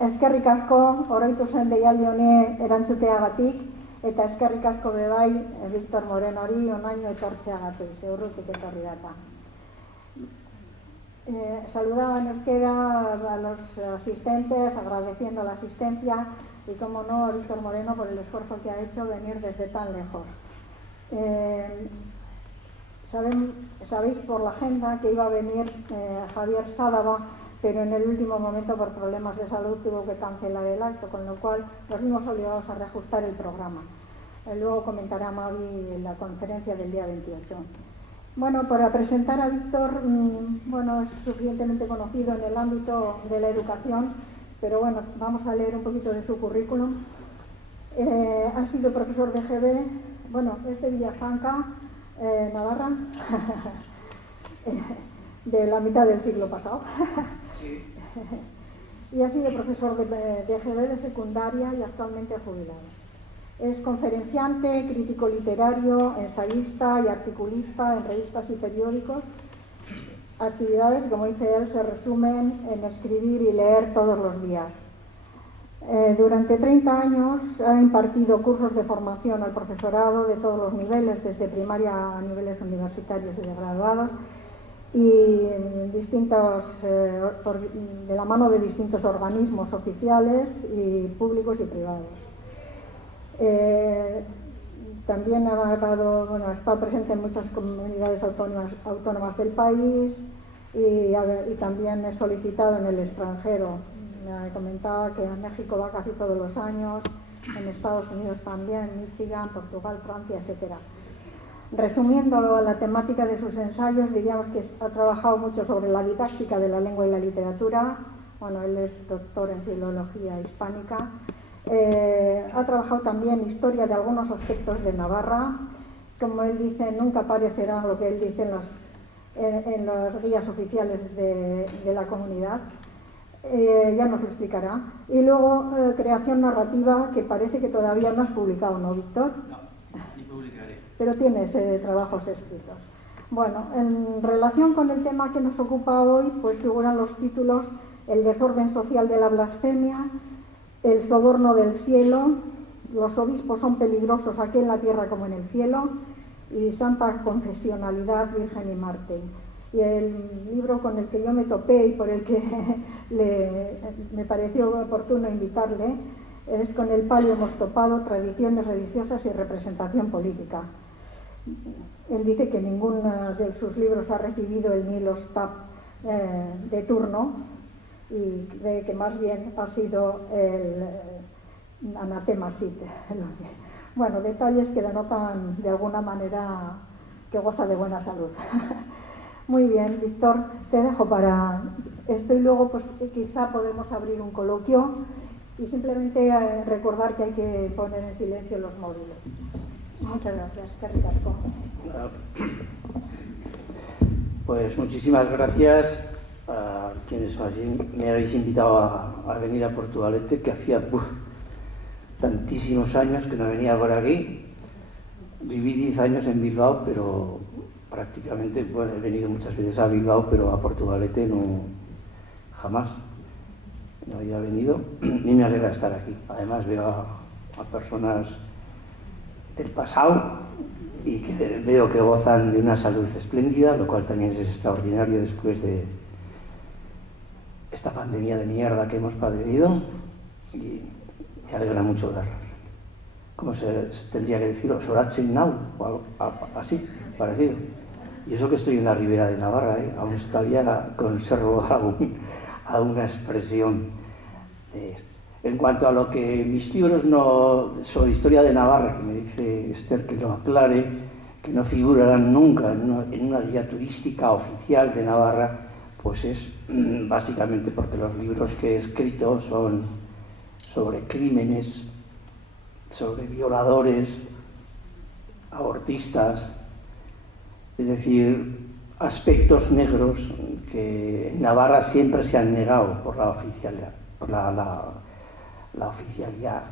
eskerrik asko oroitu zen deialdi honi erantzuteagatik, eta eskerrik asko bebai Víctor Morenori onaino etortzeagatik, zeurrutik etorri data. Saludaba en euskera a los asistentes, agradeciendo la asistencia y, como no, a Víctor Moreno por el esfuerzo que ha hecho venir desde tan lejos. Sabéis por la agenda que iba a venir Javier Sádava, pero en el último momento por problemas de salud tuvo que cancelar el acto, con lo cual nos vimos obligados a reajustar el programa. Luego comentará Mavi en la conferencia del día 28. Bueno, para presentar a Víctor, bueno, es suficientemente conocido en el ámbito de la educación, pero bueno, vamos a leer un poquito de su currículum. Ha sido profesor de GB, bueno, es de Villafranca, Navarra, de la mitad del siglo pasado. Sí. Y ha sido profesor de GB de secundaria y actualmente jubilado. Es conferenciante, crítico literario, ensayista y articulista en revistas y periódicos. Actividades, como dice él, se resumen en escribir y leer todos los días. Durante 30 años ha impartido cursos de formación al profesorado de todos los niveles, desde primaria a niveles universitarios y de graduados, y de la mano de distintos organismos oficiales y públicos y privados. También ha estado presente en muchas comunidades autónomas del país y también es solicitado en el extranjero. Me comentaba que en México va casi todos los años, en Estados Unidos también, Michigan, Portugal, Francia, etc. Resumiendo la temática de sus ensayos, diríamos que ha trabajado mucho sobre la didáctica de la lengua y la literatura. Bueno, él es doctor en filología hispánica. Ha trabajado también historia de algunos aspectos de Navarra. Como él dice, nunca aparecerá lo que él dice en las guías oficiales de la comunidad. Ya nos lo explicará. Y luego creación narrativa, que parece que todavía no has publicado, ¿no, Víctor? No, ni publicaré. Pero tienes trabajos escritos. Bueno, en relación con el tema que nos ocupa hoy, pues figuran los títulos: El desorden social de la blasfemia, El soborno del cielo, Los obispos son peligrosos aquí en la tierra como en el cielo, y Santa Confesionalidad, Virgen y Mártir. Y el libro con el que yo me topé y por el que me pareció oportuno invitarle es Con el palio hemos topado, tradiciones religiosas y representación política. Él dice que ninguno de sus libros ha recibido el Milos Tap de turno, y cree que más bien ha sido el Anatema Sit. Bueno, detalles que denotan de alguna manera que goza de buena salud. Muy bien, Víctor, te dejo para esto y luego pues quizá podemos abrir un coloquio y simplemente recordar que hay que poner en silencio los móviles. Muchas gracias, qué ricasco. Pues muchísimas gracias a quienes me habéis invitado a venir a Portugalete, que hacía tantísimos años que no venía por aquí. Viví 10 años en Bilbao, pero prácticamente, bueno, he venido muchas veces a Bilbao, pero a Portugalete no, jamás. No había venido y me alegra estar aquí. Además veo a personas del pasado y que veo que gozan de una salud espléndida, lo cual también es extraordinario después de esta pandemia de mierda que hemos padecido, y me alegra mucho verlos. ¿Cómo se tendría que decir? Sorachen Nau, o algo así, parecido. Y eso que estoy en la Ribera de Navarra, aún todavía conservo alguna expresión de esto. En cuanto a lo que mis libros sobre historia de Navarra, que me dice Esther que lo aclare, que no figurarán nunca en una guía turística oficial de Navarra, pues es básicamente porque los libros que he escrito son sobre crímenes, sobre violadores, abortistas, es decir, aspectos negros que en Navarra siempre se han negado por la oficialidad, la oficialidad.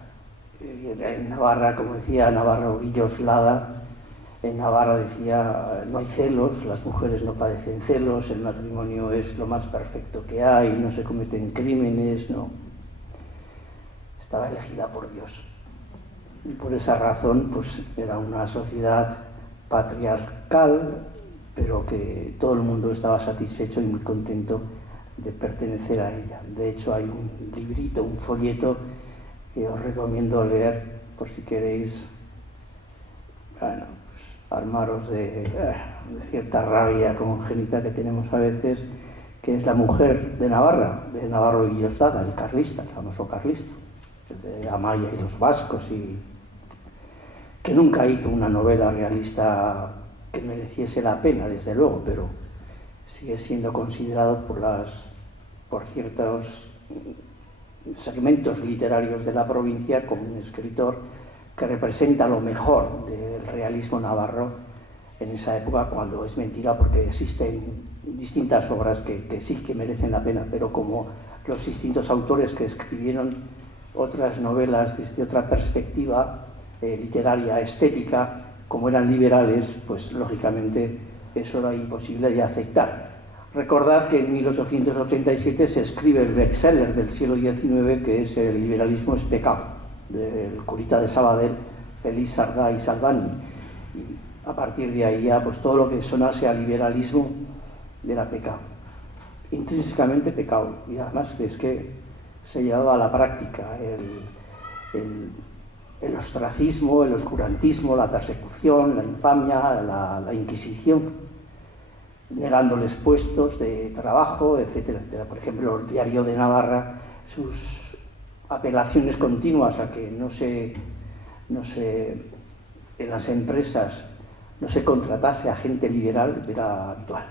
En Navarra, como decía Navarra Ovilloslada, en Navarra decía: no hay celos, las mujeres no padecen celos, el matrimonio es lo más perfecto que hay, no se cometen crímenes, no. estaba elegida por Dios. Y por esa razón, pues era una sociedad patriarcal, pero que todo el mundo estaba satisfecho y muy contento de pertenecer a ella. De hecho, hay un librito, un folleto que os recomiendo leer por si queréis, bueno, pues, armaros de cierta rabia congénita que tenemos a veces, que es La mujer de Navarra, de Navarro y Llostada, el carlista, el famoso carlista, de Amaya y los vascos, y que nunca hizo una novela realista que mereciese la pena, desde luego, pero sigue siendo considerado por ciertos segmentos literarios de la provincia como un escritor que representa lo mejor del realismo navarro en esa época, cuando es mentira, porque existen distintas obras que sí que merecen la pena, pero como los distintos autores que escribieron otras novelas desde otra perspectiva literaria, estética, como eran liberales, pues lógicamente eso era imposible de aceptar. Recordad que en 1887 se escribe el bestseller del siglo XIX, que es El liberalismo es pecado, del curita de Sabadell, Félix Sardá y Salvani. Y a partir de ahí ya, pues todo lo que sonase a liberalismo era pecado, intrínsecamente pecado. Y además es que se llevaba a la práctica el ostracismo, el oscurantismo, la persecución, la infamia, la inquisición, negándoles puestos de trabajo, etcétera, etcétera. Por ejemplo, el Diario de Navarra, sus apelaciones continuas a que no se en las empresas no se contratase a gente liberal era habitual.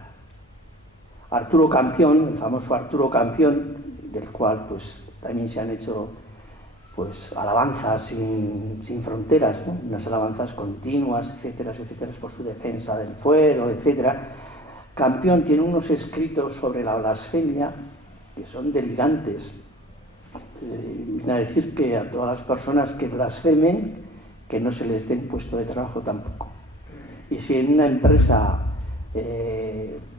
Arturo Campión, el famoso Arturo Campión, del cual pues también se han hecho pues alabanzas sin fronteras, ¿no? Unas alabanzas continuas, etcétera, etcétera, por su defensa del fuero, etcétera. Campión tiene unos escritos sobre la blasfemia que son delirantes. Viene a decir que a todas las personas que blasfemen, que no se les dé un puesto de trabajo tampoco. Y si en una empresa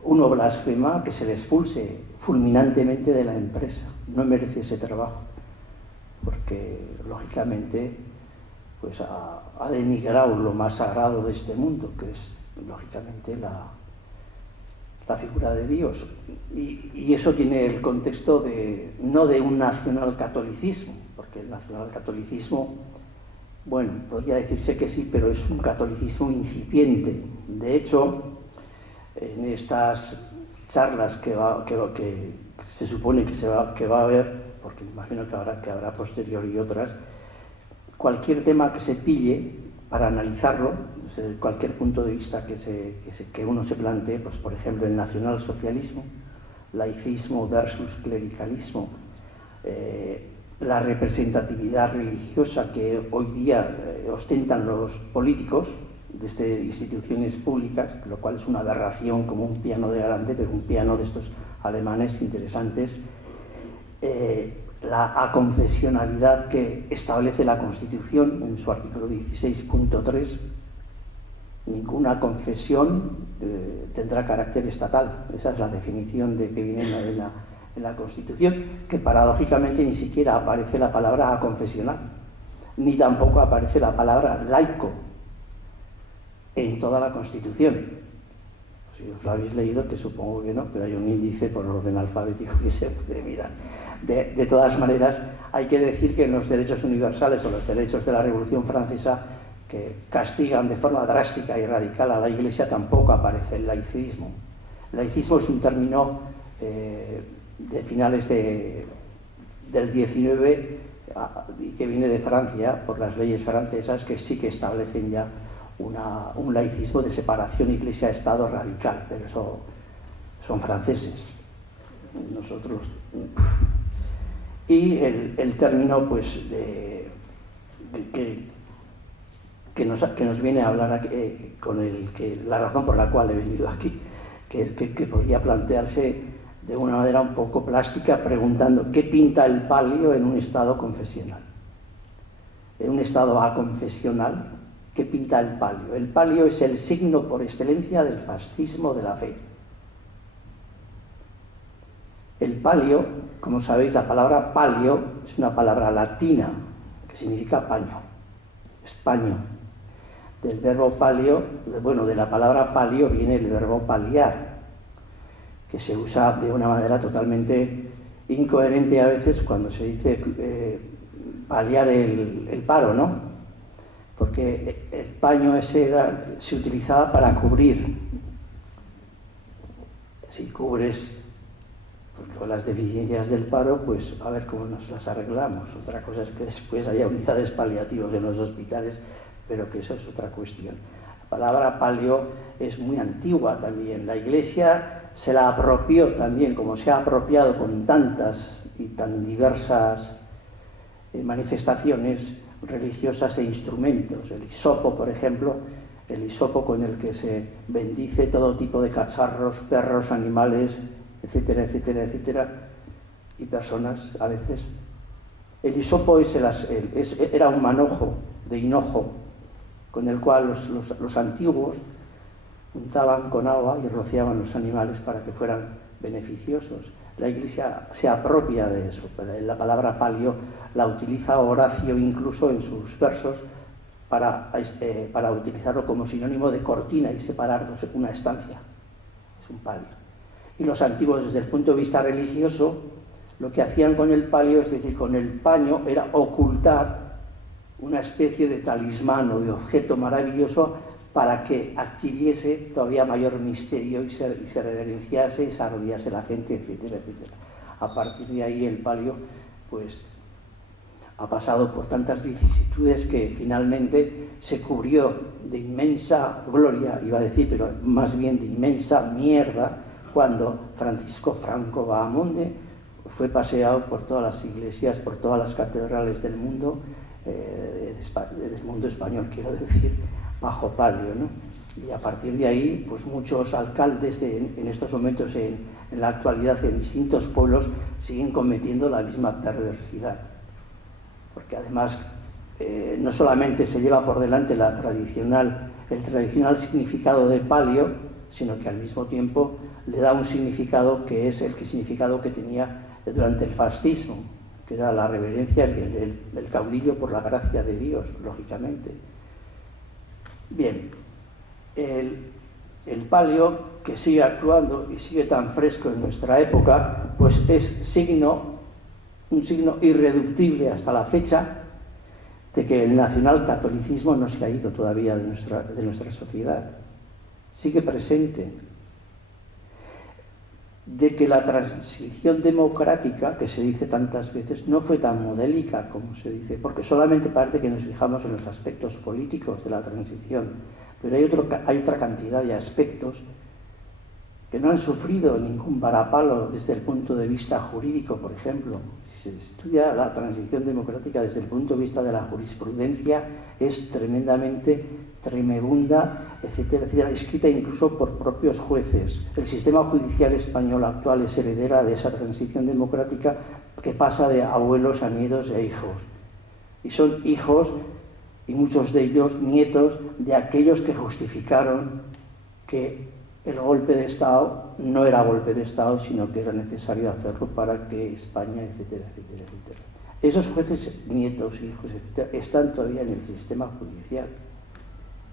uno blasfema, que se le expulse fulminantemente de la empresa. No merece ese trabajo, porque lógicamente pues ha denigrado lo más sagrado de este mundo, que es lógicamente la figura de Dios. Y eso tiene el contexto no de un nacionalcatolicismo, porque el nacionalcatolicismo, bueno, podría decirse que sí, pero es un catolicismo incipiente. De hecho, en estas charlas que se supone que va a haber, porque me imagino que habrá posterior y otras, cualquier tema que se pille para analizarlo, desde cualquier punto de vista que uno se plantee, pues por ejemplo el nacionalsocialismo, laicismo versus clericalismo, la representatividad religiosa que hoy día ostentan los políticos desde instituciones públicas, lo cual es una aberración, como un piano de grande, pero un piano de estos alemanes interesantes, la aconfesionalidad que establece la Constitución en su artículo 16.3. Ninguna confesión tendrá carácter estatal. Esa es la definición que viene en la Constitución, que paradójicamente ni siquiera aparece la palabra aconfesional, ni tampoco aparece la palabra laico en toda la Constitución. Si os lo habéis leído, que supongo que no, pero hay un índice por orden alfabético que se puede mirar. De todas maneras, hay que decir que en los derechos universales o los derechos de la Revolución Francesa, que castigan de forma drástica y radical a la Iglesia, tampoco aparece el laicismo. El laicismo es un término de finales del 19 y que viene de Francia, por las leyes francesas, que sí que establecen ya un laicismo de separación Iglesia-Estado radical, pero eso son franceses. Nosotros... Y el término pues que nos viene a hablar aquí, la razón por la cual he venido aquí, que es que podría plantearse de una manera un poco plástica, preguntando ¿qué pinta el palio en un estado confesional? En un estado aconfesional, ¿qué pinta el palio? El palio es el signo por excelencia del fascismo de la fe. El palio, como sabéis, la palabra palio es una palabra latina que significa paño, es paño. Del verbo palio, bueno, de la palabra palio viene el verbo paliar, que se usa de una manera totalmente incoherente a veces cuando se dice paliar el paro, ¿no? Porque el paño ese se utilizaba para cubrir. Si cubres pues, las deficiencias del paro, pues a ver cómo nos las arreglamos. Otra cosa es que después haya unidades paliativas en los hospitales, pero que eso es otra cuestión. La palabra palio es muy antigua también. La Iglesia se la apropió también, como se ha apropiado con tantas y tan diversas manifestaciones religiosas e instrumentos. El hisopo, por ejemplo, el hisopo con el que se bendice todo tipo de cacharros, perros, animales, etcétera, etcétera, etcétera, y personas a veces. El hisopo era un manojo de hinojo con el cual los antiguos untaban con agua y rociaban los animales para que fueran beneficiosos. La Iglesia se apropia de eso. La palabra palio la utiliza Horacio incluso en sus versos para utilizarlo como sinónimo de cortina y separar una estancia. Es un palio. Y los antiguos, desde el punto de vista religioso, lo que hacían con el palio, es decir, con el paño, era ocultar una especie de talismán o de objeto maravilloso para que adquiriese todavía mayor misterio y se reverenciase y se arrodillase la gente, etcétera, etcétera. A partir de ahí el palio, pues, ha pasado por tantas vicisitudes que finalmente se cubrió de inmensa gloria, iba a decir, pero más bien de inmensa mierda, cuando Francisco Franco Bahamonde fue paseado por todas las iglesias, por todas las catedrales del mundo español, quiero decir, bajo palio, ¿no? Y a partir de ahí, pues muchos alcaldes en estos momentos, en la actualidad, en distintos pueblos, siguen cometiendo la misma perversidad. Porque además, no solamente se lleva por delante el tradicional significado de palio, sino que al mismo tiempo le da un significado que es el significado que tenía durante el fascismo, que era la reverencia, el caudillo por la gracia de Dios, lógicamente. Bien, el palio, que sigue actuando y sigue tan fresco en nuestra época, pues es un signo irreductible hasta la fecha de que el nacionalcatolicismo no se ha ido todavía de nuestra sociedad. Sigue presente. De que la transición democrática, que se dice tantas veces, no fue tan modélica como se dice, porque solamente parece que nos fijamos en los aspectos políticos de la transición, pero hay otra cantidad de aspectos que no han sufrido ningún varapalo desde el punto de vista jurídico, por ejemplo. Si se estudia la transición democrática desde el punto de vista de la jurisprudencia, es tremendamente tremebunda, etcétera, etcétera, escrita incluso por propios jueces. El sistema judicial español actual es heredera de esa transición democrática que pasa de abuelos a nietos e hijos. Y son hijos, y muchos de ellos nietos, de aquellos que justificaron que el golpe de Estado no era golpe de Estado, sino que era necesario hacerlo para que España, etcétera, etcétera, etcétera. Esos jueces, nietos, hijos, etcétera, están todavía en el sistema judicial.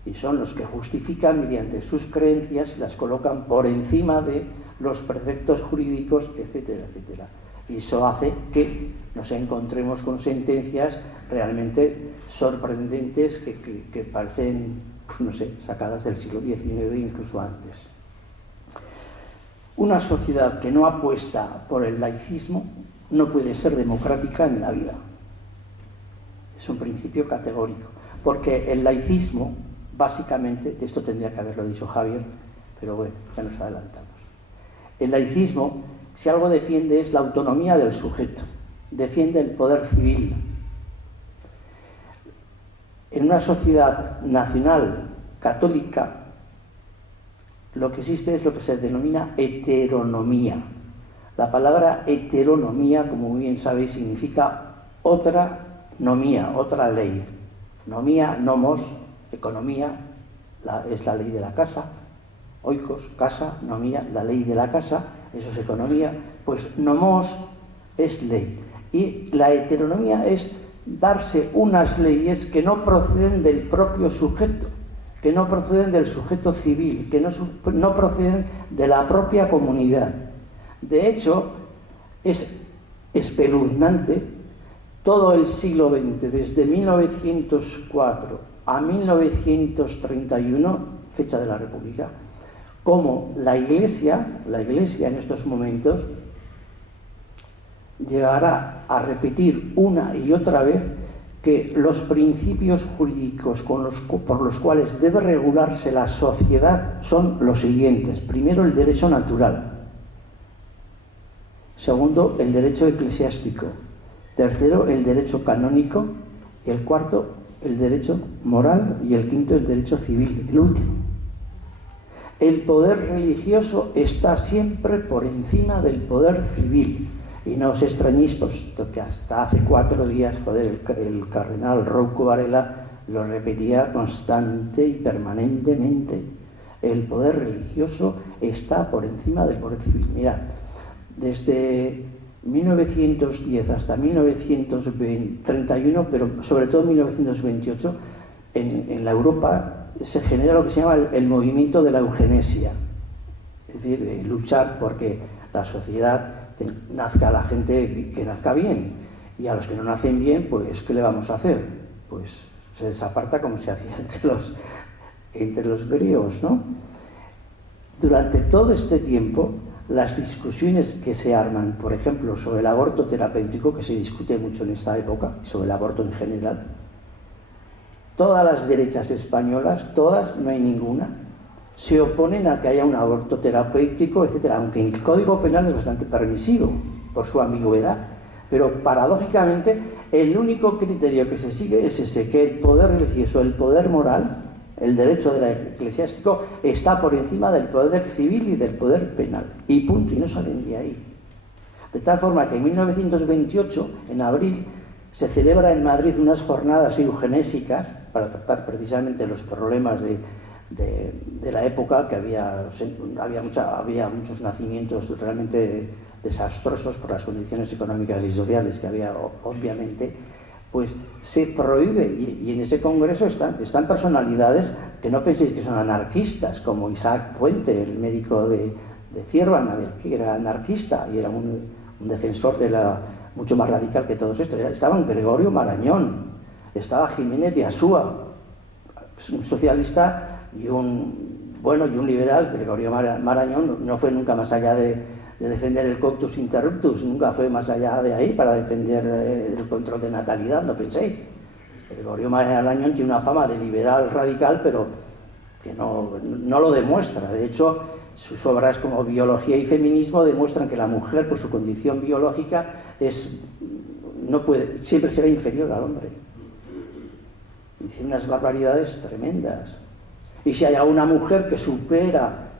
Y son los que justifican mediante sus creencias y las colocan por encima de los preceptos jurídicos, etcétera, etcétera. Y eso hace que nos encontremos con sentencias realmente sorprendentes que parecen, pues no sé, sacadas del siglo XIX e incluso antes. Una sociedad que no apuesta por el laicismo no puede ser democrática en la vida. Es un principio categórico, porque el laicismo, básicamente, esto tendría que haberlo dicho Javier, pero bueno, ya nos adelantamos. El laicismo, si algo defiende, es la autonomía del sujeto, defiende el poder civil. En una sociedad nacional católica, lo que existe es lo que se denomina heteronomía. La palabra heteronomía, como muy bien sabéis, significa otra nomía, otra ley. Nomía, nomos, economía, es la ley de la casa. Oikos, casa, nomía, la ley de la casa, eso es economía. Pues nomos es ley. Y la heteronomía es darse unas leyes que no proceden del propio sujeto, que no proceden del sujeto civil, que no proceden de la propia comunidad. De hecho, es espeluznante todo el siglo XX, desde 1904 a 1931, fecha de la República, como la Iglesia en estos momentos llegará a repetir una y otra vez que los principios jurídicos por los cuales debe regularse la sociedad son los siguientes. Primero, el derecho natural. Segundo, el derecho eclesiástico. Tercero, el derecho canónico. Y el cuarto, el derecho moral. Y el quinto, el derecho civil, el último. El poder religioso está siempre por encima del poder civil. Y no os extrañéis, puesto que hasta hace 4 días, el cardenal Rouco Varela lo repetía constante y permanentemente. El poder religioso está por encima del poder civil. Mirad, desde 1910 hasta 1931, pero sobre todo 1928, en la Europa se genera lo que se llama el movimiento de la eugenesia. Es decir, luchar porque la sociedad nazca la gente que nazca bien, y a los que no nacen bien, pues ¿qué le vamos a hacer? Pues se desaparta como se hacía entre los griegos, ¿no? Durante todo este tiempo, las discusiones que se arman, por ejemplo, sobre el aborto terapéutico, que se discute mucho en esta época, sobre el aborto en general, todas las derechas españolas, todas, no hay ninguna, se oponen a que haya un aborto terapéutico, etcétera, aunque el Código Penal es bastante permisivo por su ambigüedad. Pero paradójicamente el único criterio que se sigue es ese, que el poder religioso, el poder moral, el derecho eclesiástico está por encima del poder civil y del poder penal. Y punto, y no salen de ahí. De tal forma que en 1928, en abril, se celebra en Madrid unas jornadas eugenésicas para tratar precisamente los problemas de la época, que había muchos nacimientos realmente desastrosos por las condiciones económicas y sociales que había, obviamente. Pues se prohíbe, y en ese congreso están personalidades que no penséis que son anarquistas, como Isaac Puente, el médico de Ciervana, que era anarquista y era un defensor mucho más radical que todos estos. Estaban Gregorio Marañón, estaba Jiménez de Asúa, un socialista y un liberal. Gregorio Marañón no fue nunca más allá de defender el coctus interruptus, nunca fue más allá de ahí para defender el control de natalidad, no penséis. Gregorio Marañón tiene una fama de liberal radical, pero que no lo demuestra. De hecho, sus obras como Biología y Feminismo demuestran que la mujer, por su condición biológica, siempre será inferior al hombre. Dice unas barbaridades tremendas. Y si hay alguna mujer que supera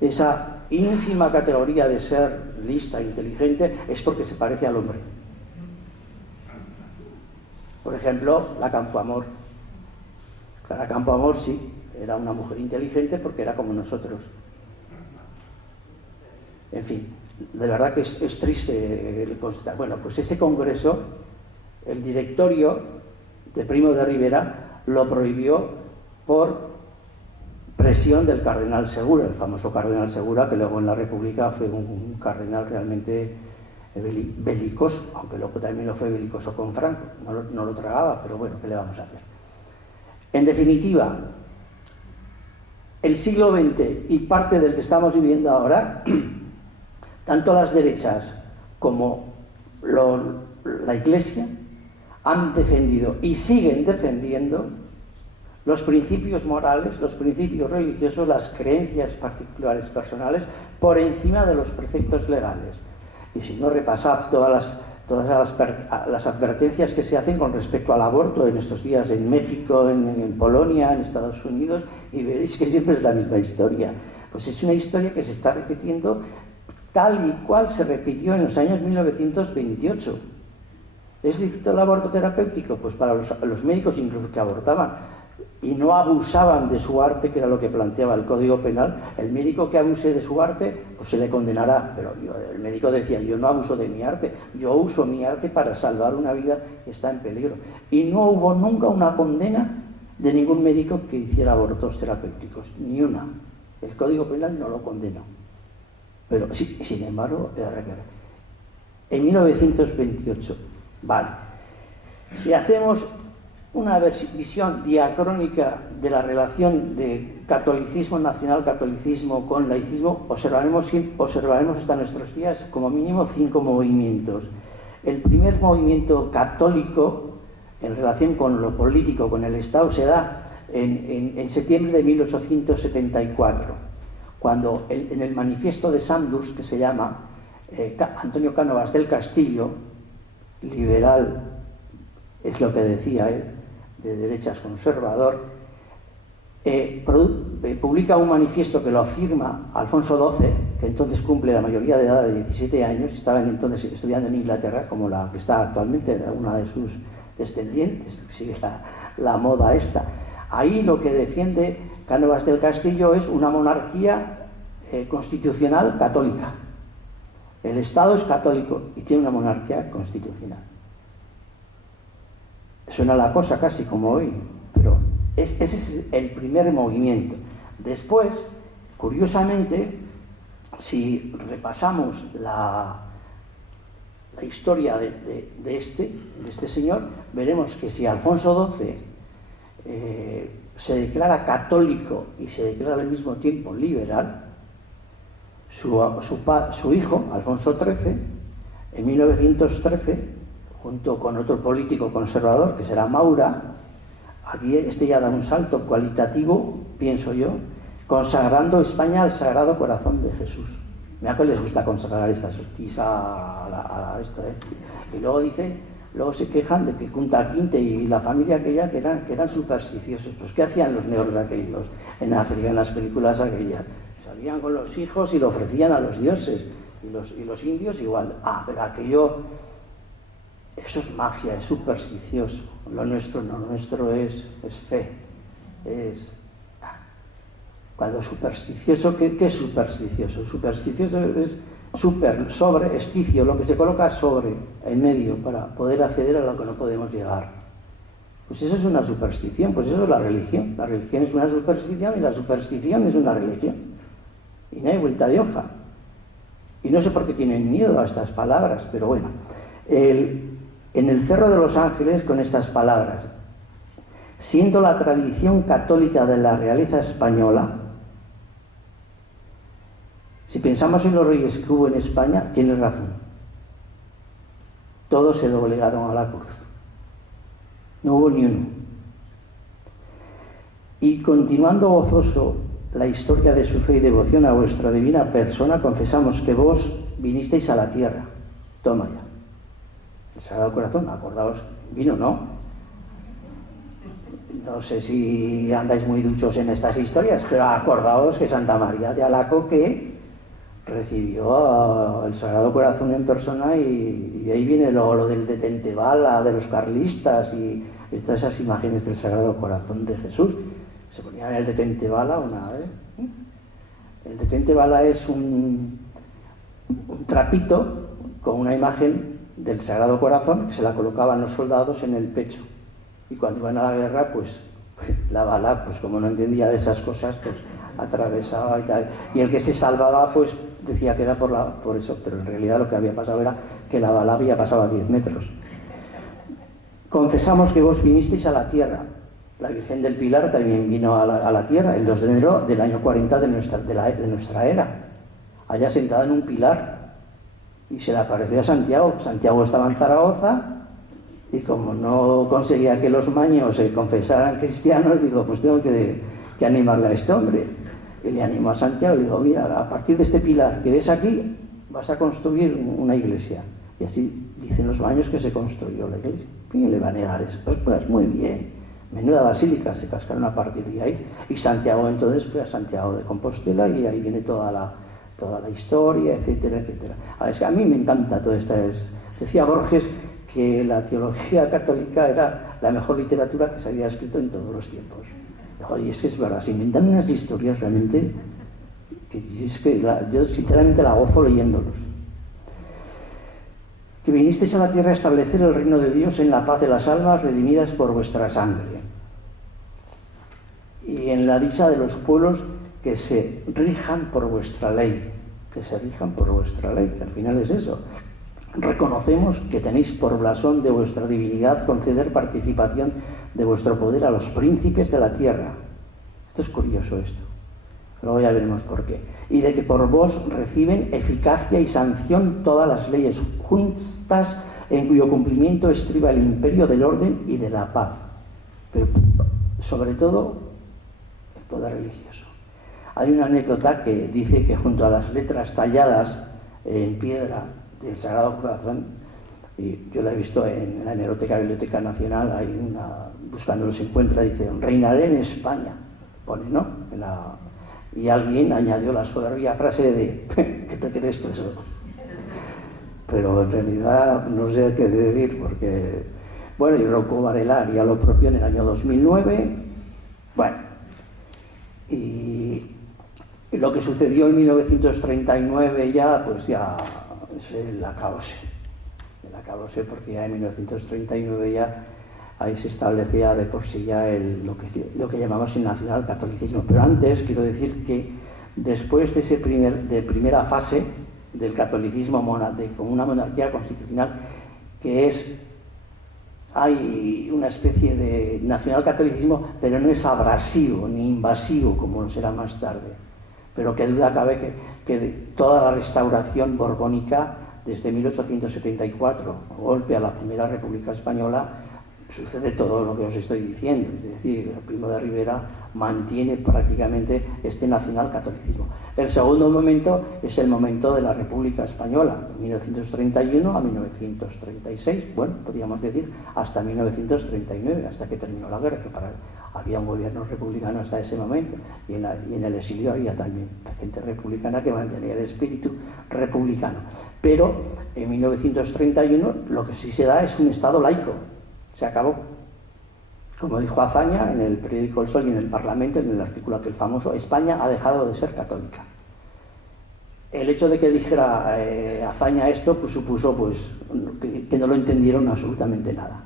esa ínfima categoría de ser lista e inteligente, es porque se parece al hombre. Por ejemplo, la Campoamor. Clara Campoamor sí, era una mujer inteligente porque era como nosotros. En fin, de verdad que es triste constatar. Bueno, pues ese congreso, el directorio de Primo de Rivera lo prohibió por presión del cardenal Segura, el famoso cardenal Segura, que luego en la República fue un cardenal realmente belicoso, aunque luego también lo fue belicoso con Franco, no lo tragaba, pero bueno, ¿qué le vamos a hacer? En definitiva, el siglo XX y parte del que estamos viviendo ahora, tanto las derechas como la Iglesia han defendido y siguen defendiendo los principios morales, los principios religiosos, las creencias particulares personales por encima de los preceptos legales. Y si no, repasad todas las advertencias que se hacen con respecto al aborto en estos días en México, en Polonia, en Estados Unidos, y veréis que siempre es la misma historia. Pues es una historia que se está repitiendo tal y cual se repitió en los años 1928. ¿Es lícito el aborto terapéutico? Pues para los médicos incluso que abortaban, y no abusaban de su arte, que era lo que planteaba el Código Penal. El médico que abuse de su arte, pues se le condenará, pero el médico decía, yo no abuso de mi arte, yo uso mi arte para salvar una vida que está en peligro. Y no hubo nunca una condena de ningún médico que hiciera abortos terapéuticos, ni una. El Código Penal no lo condenó. Pero sí, sin embargo, en 1928, vale, si hacemos una visión diacrónica de la relación de catolicismo, nacional-catolicismo con laicismo, observaremos hasta nuestros días como mínimo 5 movimientos. El primer movimiento católico en relación con lo político, con el Estado, se da en septiembre de 1874, cuando en el manifiesto de Sandhurst, que se llama Antonio Cánovas del Castillo, liberal, es lo que decía él, de derechas conservador, publica un manifiesto que lo firma Alfonso XII, que entonces cumple la mayoría de edad de 17 años, estaban entonces estudiando en Inglaterra, como la que está actualmente, una de sus descendientes, sigue la moda esta. Ahí lo que defiende Cánovas del Castillo es una monarquía constitucional católica. El Estado es católico y tiene una monarquía constitucional. Suena la cosa casi como hoy, pero ese es el primer movimiento. Después, curiosamente, si repasamos la historia de este señor, veremos que si Alfonso XII se declara católico y se declara al mismo tiempo liberal, su hijo, Alfonso XIII, en 1913, junto con otro político conservador, que será Maura, aquí ya da un salto cualitativo, pienso yo, consagrando España al Sagrado Corazón de Jesús. Mira que les gusta consagrar esta sortisa a esto, ¿eh? Y luego se quejan de que Kunta Kinte y la familia aquella que eran supersticiosos. Pues ¿qué hacían los negros aquellos en África, en las películas aquellas? Salían con los hijos y lo ofrecían a los dioses, y los indios igual. Pero aquello, eso es magia, es supersticioso. Lo nuestro no, lo nuestro es fe, Cuando supersticioso, ¿qué es supersticioso? Supersticioso es sobre, esticio, lo que se coloca sobre, en medio, para poder acceder a lo que no podemos llegar. Pues eso es una superstición, pues eso es la religión. La religión es una superstición y la superstición es una religión. Y no hay vuelta de hoja. Y no sé por qué tienen miedo a estas palabras, pero bueno. En el Cerro de los Ángeles, con estas palabras: siendo la tradición católica de la realeza española, si pensamos en los reyes que hubo en España, tienes razón. Todos se doblegaron a la cruz. No hubo ni uno. Y continuando gozoso la historia de su fe y devoción a vuestra divina persona, confesamos que vos vinisteis a la tierra. Toma ya. El Sagrado Corazón, acordaos, vino, ¿no? No sé si andáis muy duchos en estas historias, pero acordaos que Santa María de Alacoque recibió el Sagrado Corazón en persona, y de ahí viene lo del detente bala de los carlistas y todas esas imágenes del Sagrado Corazón de Jesús. Se ponían en el detente bala una vez. El detente bala es un trapito con una imagen del Sagrado Corazón que se la colocaban los soldados en el pecho, y cuando iban a la guerra, pues la bala, pues como no entendía de esas cosas, pues atravesaba y tal, y el que se salvaba pues decía que era por eso, pero en realidad lo que había pasado era que la bala había pasado a 10 metros. Confesamos que vos vinisteis a la tierra. La Virgen del Pilar también vino a la tierra el 2 de enero del año 40 de nuestra era, allá sentada en un pilar, y se le apareció a Santiago. Santiago estaba en Zaragoza, y como no conseguía que los maños se confesaran cristianos, digo, pues tengo que animarle a este hombre. Y le animó a Santiago y le dijo: mira, a partir de este pilar que ves aquí, vas a construir una iglesia. Y así dicen los maños que se construyó la iglesia. ¿Quién le va a negar eso? Pues muy bien. Menuda basílica se cascaron a partir de ahí. Y Santiago entonces fue a Santiago de Compostela, y ahí viene toda la historia, etcétera, etcétera. Es que a mí me encanta todo esto. Decía Borges que la teología católica era la mejor literatura que se había escrito en todos los tiempos. Oye, es que es verdad, se inventan unas historias realmente que es que yo sinceramente la gozo leyéndolos. Que vinisteis a la tierra a establecer el reino de Dios en la paz de las almas redimidas por vuestra sangre y en la dicha de los pueblos que se rijan por vuestra ley, que se rijan por vuestra ley, que al final es eso. Reconocemos que tenéis por blasón de vuestra divinidad conceder participación de vuestro poder a los príncipes de la tierra. Esto es curioso esto, luego ya veremos por qué. Y de que por vos reciben eficacia y sanción todas las leyes justas en cuyo cumplimiento estriba el imperio del orden y de la paz, pero sobre todo el poder religioso. Hay una anécdota que dice que junto a las letras talladas en piedra del Sagrado Corazón, y yo la he visto en la Biblioteca Nacional, hay una, buscándolo se encuentra, dice: reinaré en España, pone, ¿no? Y alguien añadió la soberbia frase de ¿qué te crees tú eso? Pero en realidad no sé qué decir, porque bueno, y Rocco Varela haría lo propio en el año 2009. Bueno, y lo que sucedió en 1939 ya, pues ya es el acabose, porque ya en 1939 ya ahí se establecía de por sí ya lo que llamamos el nacionalcatolicismo. Pero antes quiero decir que después de ese primera fase del catolicismo con una monarquía constitucional, que hay una especie de nacionalcatolicismo, pero no es abrasivo ni invasivo como lo será más tarde. Pero qué duda cabe que toda la restauración borbónica desde 1874, golpe a la Primera República Española, sucede todo lo que os estoy diciendo. Es decir, el Primo de Rivera mantiene prácticamente este nacionalcatolicismo. El segundo momento es el momento de la República Española, de 1931 a 1936, bueno, podríamos decir hasta 1939, hasta que terminó la guerra, que había un gobierno republicano hasta ese momento, y en el exilio había también gente republicana que mantenía el espíritu republicano. Pero en 1931 lo que sí se da es un Estado laico. Se acabó. Como dijo Azaña en el periódico El Sol y en el Parlamento, en el artículo aquel famoso: España ha dejado de ser católica. El hecho de que dijera Azaña esto, pues supuso que no lo entendieron absolutamente nada.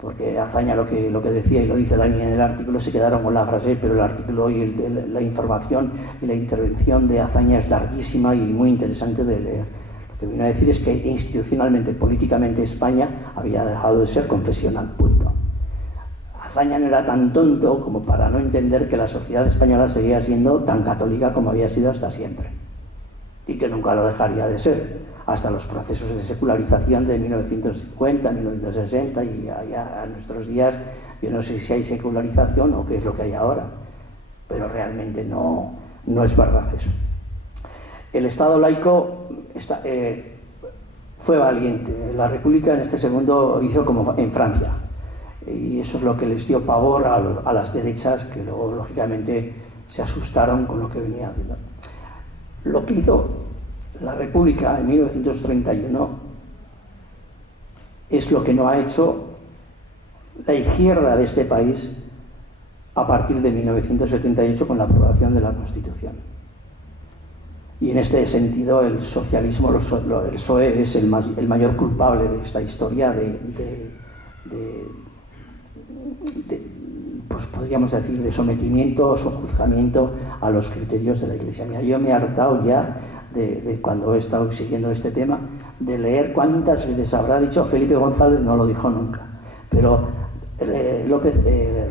Porque Azaña lo que decía, y lo dice también en el artículo, se quedaron con la frase, pero el artículo y la información y la intervención de Azaña es larguísima y muy interesante de leer. Lo que vino a decir es que institucionalmente, políticamente, España había dejado de ser confesional, punto. Azaña no era tan tonto como para no entender que la sociedad española seguía siendo tan católica como había sido hasta siempre, y que nunca lo dejaría de ser, hasta los procesos de secularización de 1950, 1960 y a nuestros días. Yo no sé si hay secularización o qué es lo que hay ahora, pero realmente no es verdad eso. El Estado laico fue valiente. La República en este segundo hizo como en Francia, y eso es lo que les dio pavor a las derechas, que luego lógicamente se asustaron con lo que venía haciendo. Lo que hizo la República en 1931 es lo que no ha hecho la izquierda de este país a partir de 1978 con la aprobación de la Constitución. Y en este sentido el socialismo, el PSOE, es el mayor culpable de esta historia pues podríamos decir, de sometimiento o sojuzgamiento a los criterios de la Iglesia. Mira, yo me he hartado ya de cuando he estado siguiendo este tema, de leer cuántas veces habrá dicho Felipe González, no lo dijo nunca, pero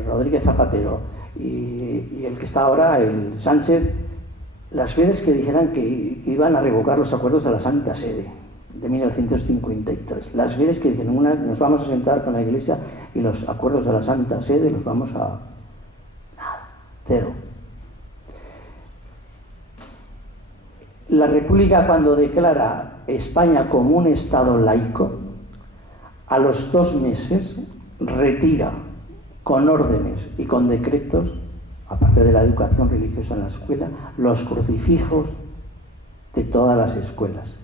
Rodríguez Zapatero y el que está ahora, el Sánchez, las veces que dijeran que iban a revocar los acuerdos de la Santa Sede de 1953, las veces que dicen nos vamos a sentar con la Iglesia y los acuerdos de la Santa Sede los vamos a... nada, cero. La República, cuando declara España como un Estado laico, a los 2 meses retira con órdenes y con decretos, aparte de la educación religiosa en la escuela, los crucifijos de todas las escuelas,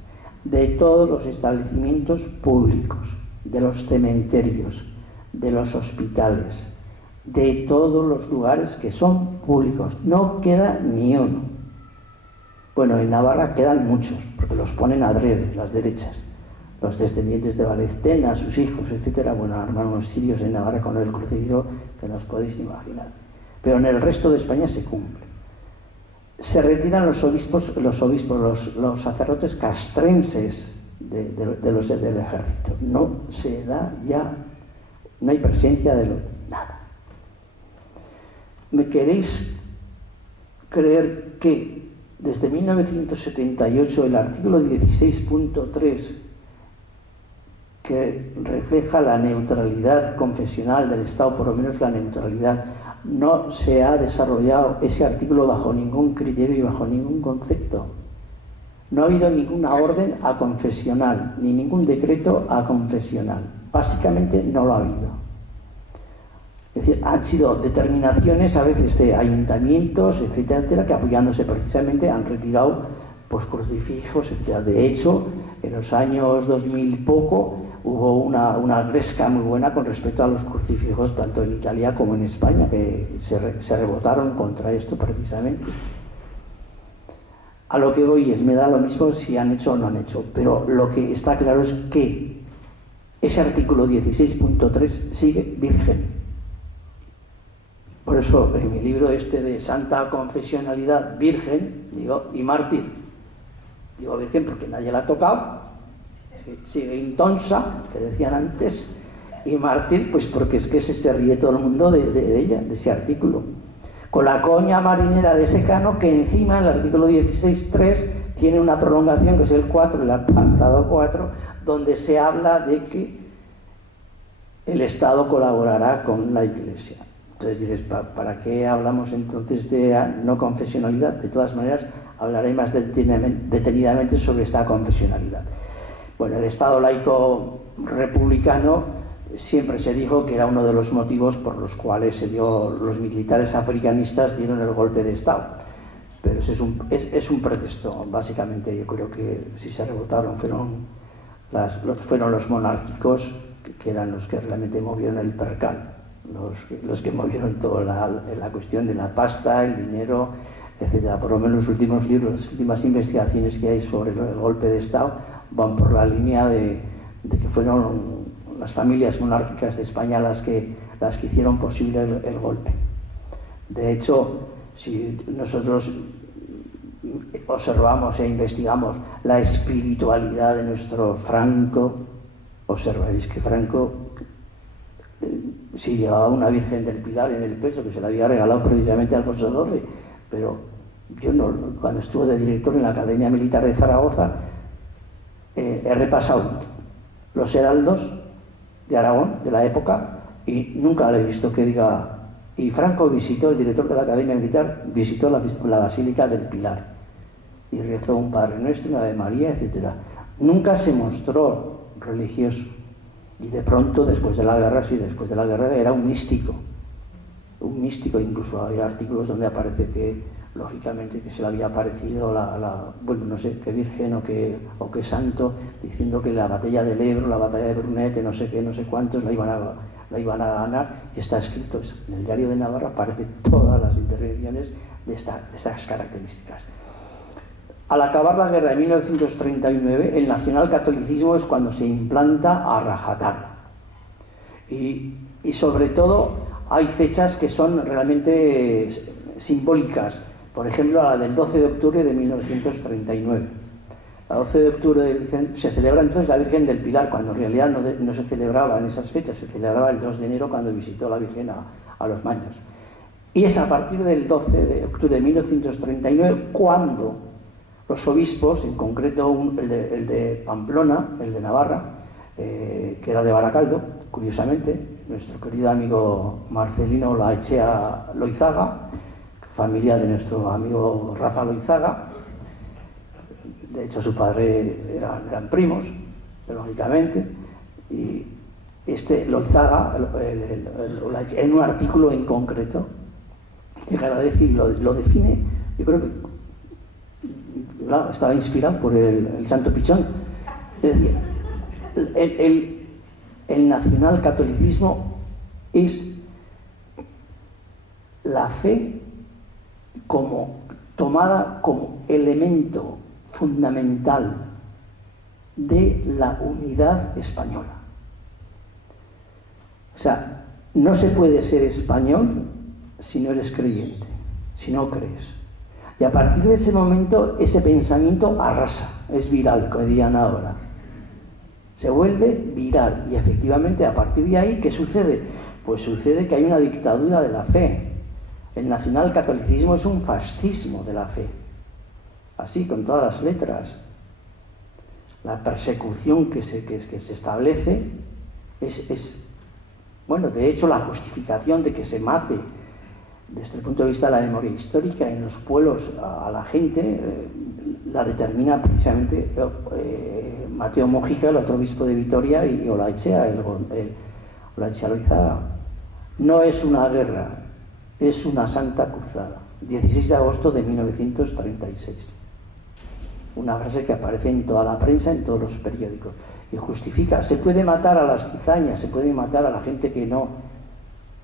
de todos los establecimientos públicos, de los cementerios, de los hospitales, de todos los lugares que son públicos. No queda ni uno. Bueno, en Navarra quedan muchos, porque los ponen adrede, las derechas. Los descendientes de Valestena, sus hijos, etcétera, bueno, arman unos sirios en Navarra con el crucifijo que no os podéis imaginar. Pero en el resto de España se cumple. Se retiran los sacerdotes castrenses del ejército. No se da ya, no hay presencia de nada. ¿Me queréis creer que desde 1978 el artículo 16.3, que refleja la neutralidad confesional del Estado, por lo menos la neutralidad, no se ha desarrollado ese artículo bajo ningún criterio y bajo ningún concepto? No ha habido ninguna orden aconfesional, ni ningún decreto aconfesional. Básicamente no lo ha habido. Es decir, han sido determinaciones a veces de ayuntamientos, etcétera, etcétera, que apoyándose precisamente han retirado pues, crucifijos, etcétera. De hecho, en los años 2000 y poco hubo una gresca muy buena con respecto a los crucifijos, tanto en Italia como en España, que se rebotaron contra esto precisamente. A lo que voy es, me da lo mismo si han hecho o no han hecho, pero lo que está claro es que ese artículo 16.3 sigue virgen. Por eso en mi libro de Santa Confesionalidad Virgen, digo, y mártir, digo virgen porque nadie la ha tocado, sigue intonsa, que decían antes, y mártir pues porque es que se ríe todo el mundo de ella, de ese artículo. Con la coña marinera de Secano, que encima en el artículo 16.3 tiene una prolongación, que es el 4, el apartado 4, donde se habla de que el Estado colaborará con la Iglesia. Entonces dices, ¿para qué hablamos entonces de no confesionalidad? De todas maneras, hablaré más detenidamente sobre esta confesionalidad. Bueno, el Estado laico republicano siempre se dijo que era uno de los motivos por los cuales los militares africanistas dieron el golpe de Estado. Pero es un pretexto, básicamente. Yo creo que si se rebotaron fueron los monárquicos, que eran los que realmente movieron el percal. Los que movieron toda la cuestión de la pasta, el dinero, etc. Por lo menos los últimos libros, las últimas investigaciones que hay sobre el golpe de Estado van por la línea de que fueron las familias monárquicas de España las que hicieron posible el golpe. De hecho, si nosotros observamos e investigamos la espiritualidad de nuestro Franco, observaréis que Franco sí llevaba una Virgen del Pilar en el pecho, que se la había regalado precisamente a Alfonso XII, pero yo no, cuando estuve de director en la Academia Militar de Zaragoza, he repasado los heraldos de Aragón, de la época, y nunca le he visto que diga, y Franco visitó, el director de la Academia Militar, visitó la Basílica del Pilar, y rezó un Padre Nuestro, una Ave María, etc. Nunca se mostró religioso. Y de pronto, después de la guerra, era un místico, incluso hay artículos donde aparece que, lógicamente, que se le había aparecido bueno, no sé, qué virgen o qué santo, diciendo que la batalla del Ebro, la batalla de Brunete, no sé qué, no sé cuántos, la iban a ganar, y está escrito eso. En el Diario de Navarra aparecen todas las intervenciones de esas características. Al acabar la guerra de 1939, el nacionalcatolicismo es cuando se implanta a rajatabla. Y sobre todo hay fechas que son realmente simbólicas. Por ejemplo, la del 12 de octubre de 1939. La 12 de octubre se celebra entonces la Virgen del Pilar, cuando en realidad no se celebraba en esas fechas, se celebraba el 2 de enero cuando visitó la Virgen a los Maños. Y es a partir del 12 de octubre de 1939 cuando los obispos, en concreto el de Pamplona, el de Navarra, que era de Baracaldo, curiosamente, nuestro querido amigo Marcelino Laechea Loizaga, familia de nuestro amigo Rafa Loizaga, de hecho su padre eran primos, lógicamente, y Loizaga, en un artículo en concreto, llegará a decir, lo define, yo creo que claro, estaba inspirado por el Santo Pichón. Es decir, el nacionalcatolicismo es la fe tomada como elemento fundamental de la unidad española. O sea, no se puede ser español si no eres creyente, si no crees. Y a partir de ese momento, ese pensamiento arrasa, es viral, como dirían ahora. Se vuelve viral. Y efectivamente, a partir de ahí, ¿qué sucede? Pues sucede que hay una dictadura de la fe. El nacionalcatolicismo es un fascismo de la fe. Así, con todas las letras. La persecución que se establece bueno, de hecho, la justificación de que se mate, desde el punto de vista de la memoria histórica, en los pueblos a la gente, la determina precisamente Mateo Mójica, el otro obispo de Vitoria, y Olaechea, Olaechea Loizaga. No es una guerra, es una santa cruzada. 16 de agosto de 1936. Una frase que aparece en toda la prensa, en todos los periódicos. Y justifica, se puede matar a las cizañas, se puede matar a la gente que no,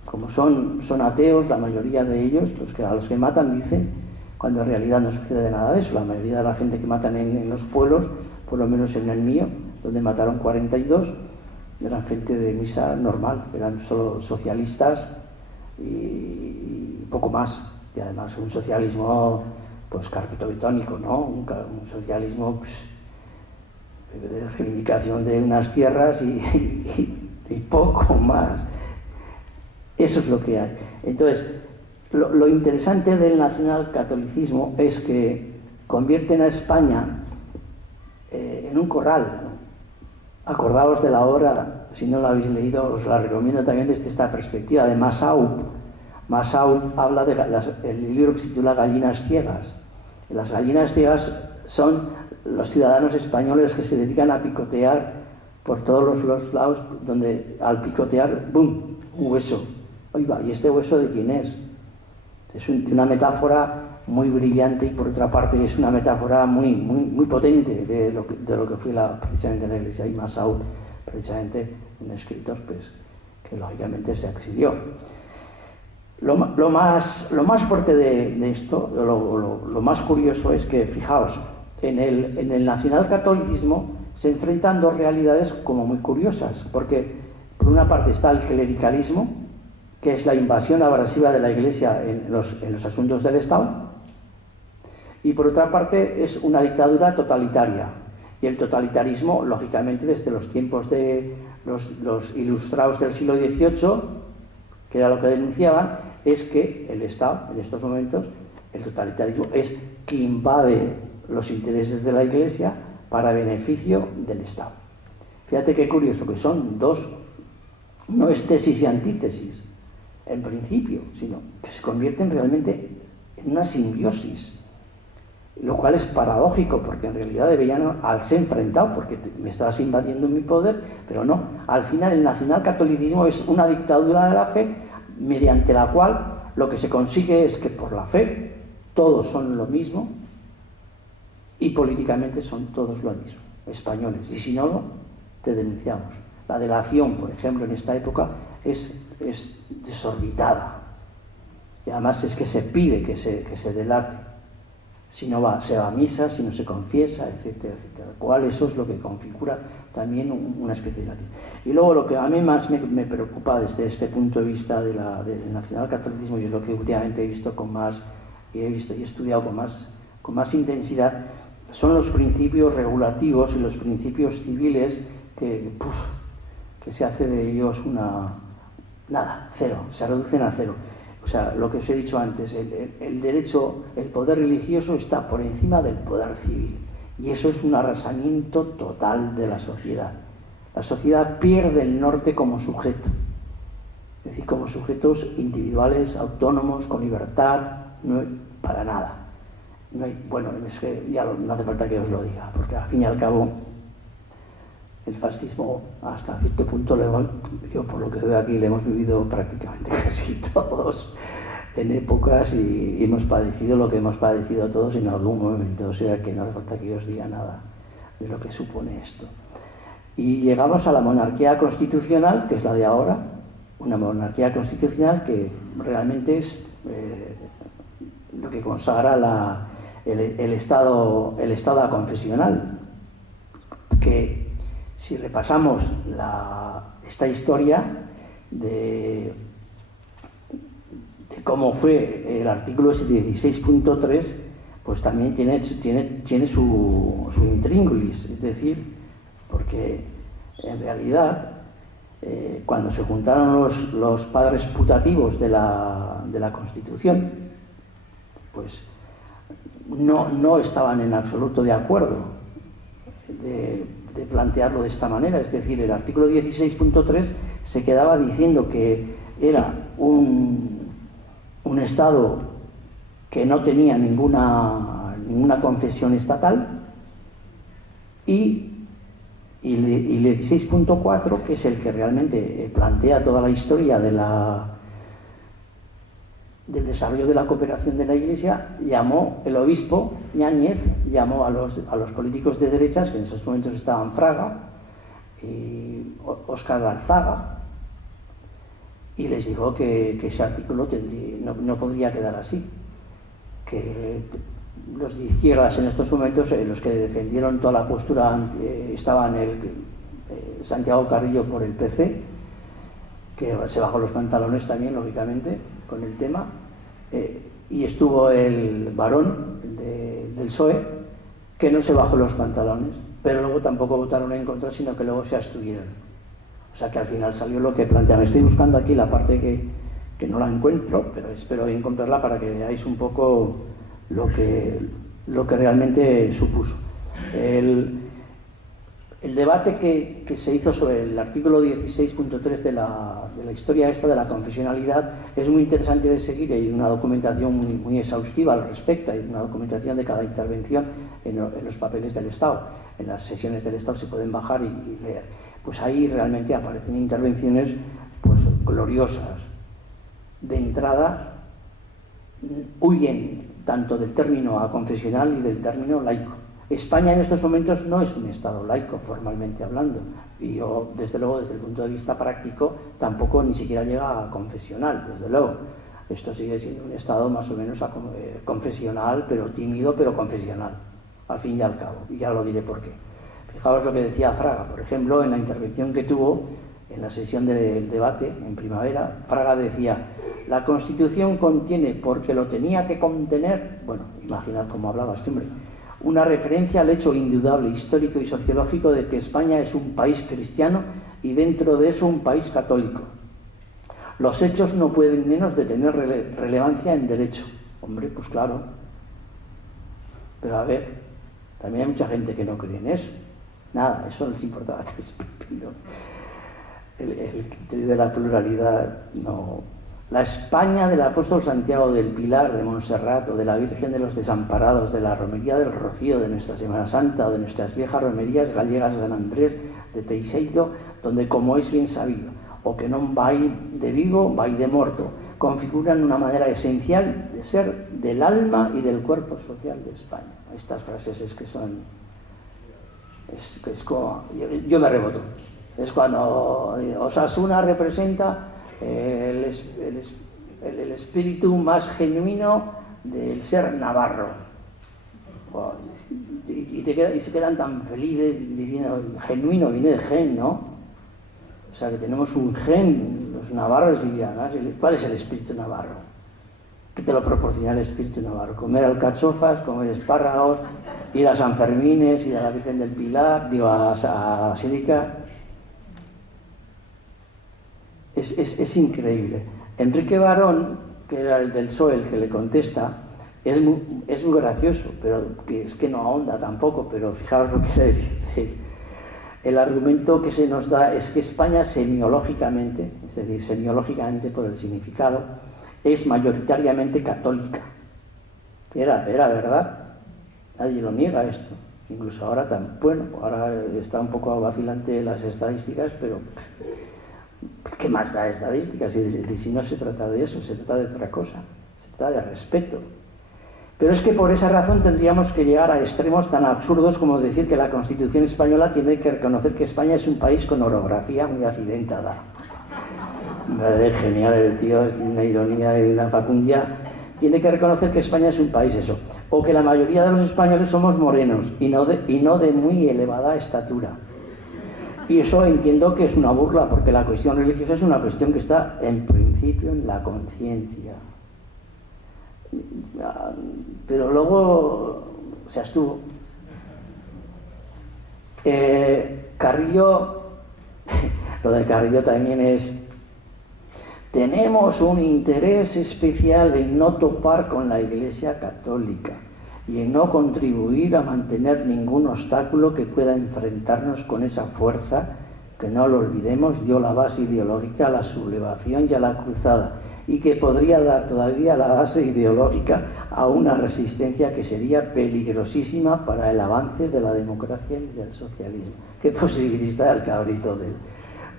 como son ateos, la mayoría de ellos, a los que matan dicen, cuando en realidad no sucede nada de eso. La mayoría de la gente que matan en los pueblos, por lo menos en el mío, donde mataron 42, eran gente de misa normal, eran solo socialistas y poco más. Y además un socialismo pues carpetobetónico, ¿no? Un socialismo pues, de reivindicación de unas tierras y poco más. Eso es lo que hay. Entonces, lo interesante del nacionalcatolicismo es que convierten a España en un corral, ¿no? Acordaos de la obra, si no la habéis leído, os la recomiendo también desde esta perspectiva, de Massaud. Massaud habla el libro que se titula Gallinas ciegas. Las gallinas ciegas son los ciudadanos españoles que se dedican a picotear por todos los lados, donde al picotear, ¡bum!, un hueso. Oiga, ¿y este hueso de quién es? Es una metáfora muy brillante y por otra parte es una metáfora muy potente de lo que fue precisamente la Iglesia. Y Massaud, precisamente un escritor pues, que lógicamente se exilió. Lo más fuerte de esto, lo más curioso es que, fijaos, en el nacionalcatolicismo se enfrentan dos realidades como muy curiosas, porque por una parte está el clericalismo, que es la invasión abrasiva de la Iglesia en los asuntos del Estado, y por otra parte es una dictadura totalitaria. Y el totalitarismo, lógicamente, desde los tiempos de los ilustrados del siglo XVIII, que era lo que denunciaban, es que el Estado, en estos momentos, el totalitarismo es que invade los intereses de la Iglesia para beneficio del Estado. Fíjate qué curioso, que son dos, no es tesis y antítesis, en principio, sino que se convierten realmente en una simbiosis, lo cual es paradójico, porque en realidad deberían haberse enfrentado, porque me estás invadiendo mi poder, pero no. Al final el nacionalcatolicismo es una dictadura de la fe, mediante la cual lo que se consigue es que por la fe todos son lo mismo y políticamente son todos lo mismo, españoles, y si no, te denunciamos. La delación, por ejemplo, en esta época es desorbitada, y además es que se pide que se delate, si no se va a misa, si no se confiesa, etcétera, etcétera. ¿Cuál? Eso es lo que configura también una especie de latín. Y luego lo que a mí más me preocupa desde este punto de vista del nacionalcatolicismo, y es lo que últimamente he visto y he estudiado con más intensidad, son los principios regulativos y los principios civiles que se hace de ellos cero, se reducen a cero. O sea, lo que os he dicho antes, el derecho, el poder religioso está por encima del poder civil. Y eso es un arrasamiento total de la sociedad. La sociedad pierde el norte como sujeto. Es decir, como sujetos individuales, autónomos, con libertad, no hay, para nada. No hay, bueno, es que ya no hace falta que os lo diga, porque al fin y al cabo el fascismo hasta cierto punto yo por lo que veo aquí, lo hemos vivido prácticamente casi todos en épocas y hemos padecido lo que hemos padecido todos en algún momento, o sea que no hace falta que yo os diga nada de lo que supone esto. Y llegamos a la monarquía constitucional, que es la de ahora, una monarquía constitucional que realmente es lo que consagra el estado confesional, que si repasamos esta historia de cómo fue el artículo 16.3, pues también tiene su intríngulis, es decir, porque en realidad cuando se juntaron los padres putativos de la Constitución, pues no estaban en absoluto de acuerdo de plantearlo de esta manera. Es decir, el artículo 16.3 se quedaba diciendo que era un Estado que no tenía ninguna confesión estatal, y el 16.4, que es el que realmente plantea toda la historia del desarrollo de la cooperación de la Iglesia, el obispo Ñáñez llamó a los políticos de derechas, que en esos momentos estaban Fraga y Óscar Alzaga, y les dijo que ese artículo no podría quedar así, que los de izquierdas en estos momentos, los que defendieron toda la postura, estaban Santiago Carrillo por el PC, que se bajó los pantalones también, lógicamente, con el tema, y estuvo el Varón del PSOE, que no se bajó los pantalones, pero luego tampoco votaron en contra, sino que luego se abstuvieron. O sea que al final salió lo que planteaba. Estoy buscando aquí la parte que no la encuentro, pero espero encontrarla para que veáis un poco lo que realmente supuso. El debate que se hizo sobre el artículo 16.3 de la historia esta de la confesionalidad es muy interesante de seguir. Hay una documentación muy exhaustiva al respecto, hay una documentación de cada intervención en los papeles del Estado, en las sesiones del Estado se pueden bajar y leer. Pues ahí realmente aparecen intervenciones pues gloriosas. De entrada huyen tanto del término aconfesional y del término laico. España en estos momentos no es un Estado laico, formalmente hablando, y yo, desde luego, desde el punto de vista práctico, tampoco ni siquiera llega a confesional, desde luego. Esto sigue siendo un Estado más o menos confesional, pero tímido, pero confesional, al fin y al cabo, y ya lo diré por qué. Fijaos lo que decía Fraga, por ejemplo, en la intervención que tuvo en la sesión del debate en primavera. Fraga decía: la Constitución contiene, porque lo tenía que contener, bueno, imaginad cómo hablaba este hombre, una referencia al hecho indudable, histórico y sociológico de que España es un país cristiano y dentro de eso un país católico. Los hechos no pueden menos de tener relevancia en derecho. Hombre, pues claro. Pero a ver, también hay mucha gente que no cree en eso. Nada, eso no les importaba. El criterio de la pluralidad, no. La España del apóstol Santiago, del Pilar, de Montserrat, o de la Virgen de los Desamparados, de la Romería del Rocío, de nuestra Semana Santa, o de nuestras viejas romerías gallegas de San Andrés, de Teixeiro, donde, como es bien sabido, o que non vai de vivo, vai de morto, configuran una manera esencial de ser del alma y del cuerpo social de España. Estas frases es que son... Es como... Yo me reboto. Es cuando Osasuna representa el espíritu más genuino del ser navarro. Y se quedan tan felices diciendo, genuino viene de gen, ¿no? O sea que tenemos un gen, los navarros dirían, ¿no? ¿Cuál es el espíritu navarro? ¿Qué te lo proporciona el espíritu navarro? Comer alcachofas, comer espárragos, ir a San Fermines, ir a la Virgen del Pilar, digo, a Sírica. Es increíble. Enrique Barón, que era el del PSOE, el que le contesta, es muy gracioso, pero que es que no ahonda tampoco, pero fijaos lo que le dice. El argumento que se nos da es que España semiológicamente, es decir, semiológicamente por el significado, es mayoritariamente católica. Que era verdad, nadie lo niega esto. Incluso ahora ahora está un poco vacilante las estadísticas, pero ¿qué más da estadísticas? Si no se trata de eso, se trata de otra cosa, se trata de respeto. Pero es que por esa razón tendríamos que llegar a extremos tan absurdos como decir que la Constitución española tiene que reconocer que España es un país con orografía muy accidentada. Me parece genial el tío, es una ironía y una facundia. Tiene que reconocer que España es un país eso, o que la mayoría de los españoles somos morenos y no de muy elevada estatura. Y eso entiendo que es una burla, porque la cuestión religiosa es una cuestión que está en principio en la conciencia. Pero luego se abstuvo. Carrillo, lo de Carrillo también es: tenemos un interés especial en no topar con la Iglesia Católica y en no contribuir a mantener ningún obstáculo que pueda enfrentarnos con esa fuerza que, no lo olvidemos, dio la base ideológica a la sublevación y a la cruzada, y que podría dar todavía la base ideológica a una resistencia que sería peligrosísima para el avance de la democracia y del socialismo. Qué posibilista el cabrito de él.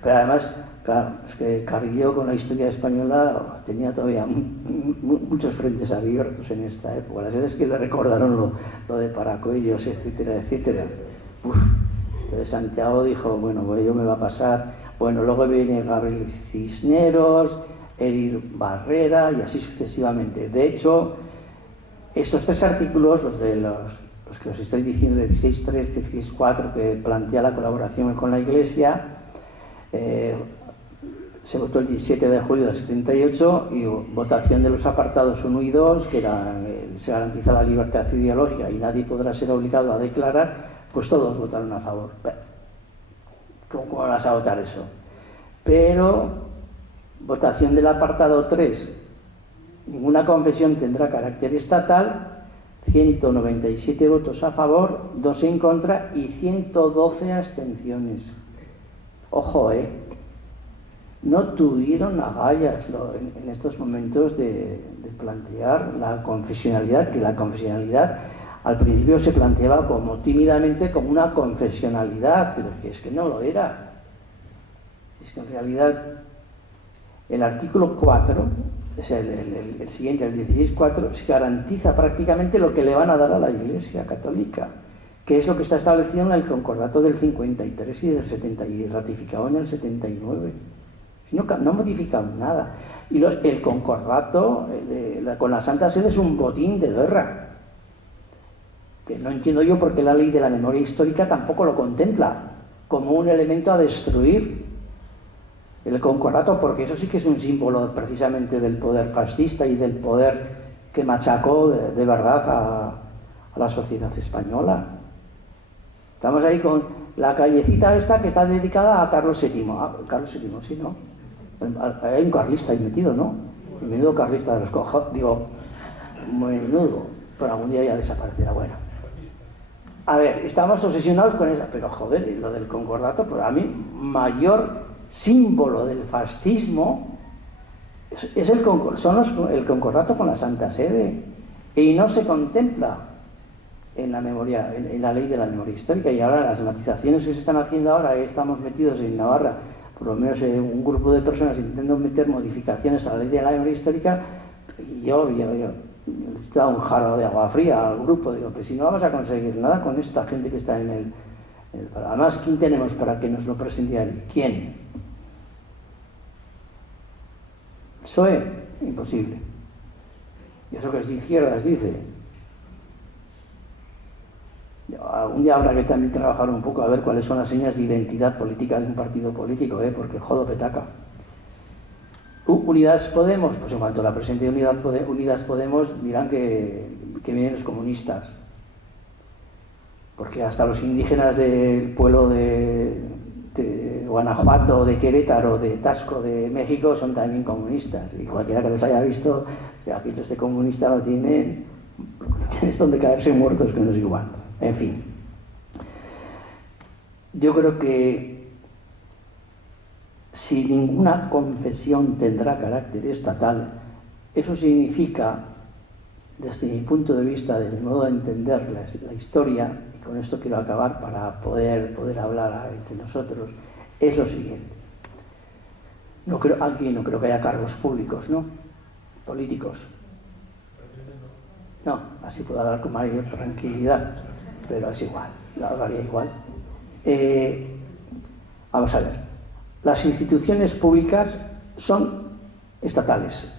Pero además, claro, es que Carrillo con la historia española tenía todavía muchos frentes abiertos en esta época. Las veces que le recordaron lo de Paracuellos, etcétera, etcétera. Uf. Entonces Santiago dijo, bueno, pues yo me va a pasar. Bueno, luego viene Gabriel Cisneros, Eric Barrera y así sucesivamente. De hecho, estos tres artículos, los que os estoy diciendo, 16.3, 16.4, que plantea la colaboración con la Iglesia, se votó el 17 de julio del 78, y votación de los apartados 1 y 2, que se garantiza la libertad ideológica y nadie podrá ser obligado a declarar, pues todos votaron a favor. ¿Cómo vas a votar eso? Pero votación del apartado 3, ninguna confesión tendrá carácter estatal, 197 votos a favor, 2 en contra y 112 abstenciones. Ojo, no tuvieron agallas en estos momentos de plantear la confesionalidad, que la confesionalidad al principio se planteaba como tímidamente como una confesionalidad, pero es que no lo era. Es que en realidad el artículo 4, es el siguiente, el 16.4, se garantiza prácticamente lo que le van a dar a la Iglesia Católica, que es lo que está establecido en el Concordato del 53 y del 70, y ratificado en el 79. No modifican nada. Y el Concordato con la Santa Sede es un botín de guerra, que no entiendo yo por qué la ley de la memoria histórica tampoco lo contempla como un elemento a destruir. El Concordato, porque eso sí que es un símbolo precisamente del poder fascista y del poder que machacó de verdad a la sociedad española. Estamos ahí con la callecita esta que está dedicada a Carlos VII. Carlos VII, sí, ¿no? Hay un carlista ahí metido, ¿no? El menudo carlista de los cojos, digo, menudo, pero algún día ya desaparecerá. Bueno, a ver, estamos obsesionados con esa, pero joder, lo del Concordato, pues a mí, mayor símbolo del fascismo es el Concordato con la Santa Sede, y no se contempla en la memoria, en la ley de la memoria histórica. Y ahora las matizaciones que se están haciendo ahora, estamos metidos en Navarra, por lo menos un grupo de personas intentando meter modificaciones a la ley de la memoria histórica, y yo les da un jarro de agua fría al grupo. Digo, pues si no vamos a conseguir nada con esta gente que está en el además, ¿quién tenemos para que nos lo presente ahí? ¿Quién? PSOE, imposible. Y eso que es de izquierdas, dice. Un día habrá que también trabajar un poco a ver cuáles son las señas de identidad política de un partido político, porque jodo petaca. Unidas Podemos, pues en cuanto a la presencia de Unidas Podemos dirán que vienen los comunistas, porque hasta los indígenas del pueblo de Guanajuato, de Querétaro, de Tasco, de México, son también comunistas, y cualquiera que los haya visto, que aquellos de comunista no tienen donde caerse muertos, que no es igual. En fin, yo creo que si ninguna confesión tendrá carácter estatal, eso significa, desde mi punto de vista, de mi modo de entender la historia, y con esto quiero acabar para poder hablar entre nosotros, es lo siguiente. Aquí no creo que haya cargos públicos, ¿no? Políticos. No, así puedo hablar con mayor tranquilidad, pero es igual, lo hablaría igual. Vamos a ver, las instituciones públicas son estatales.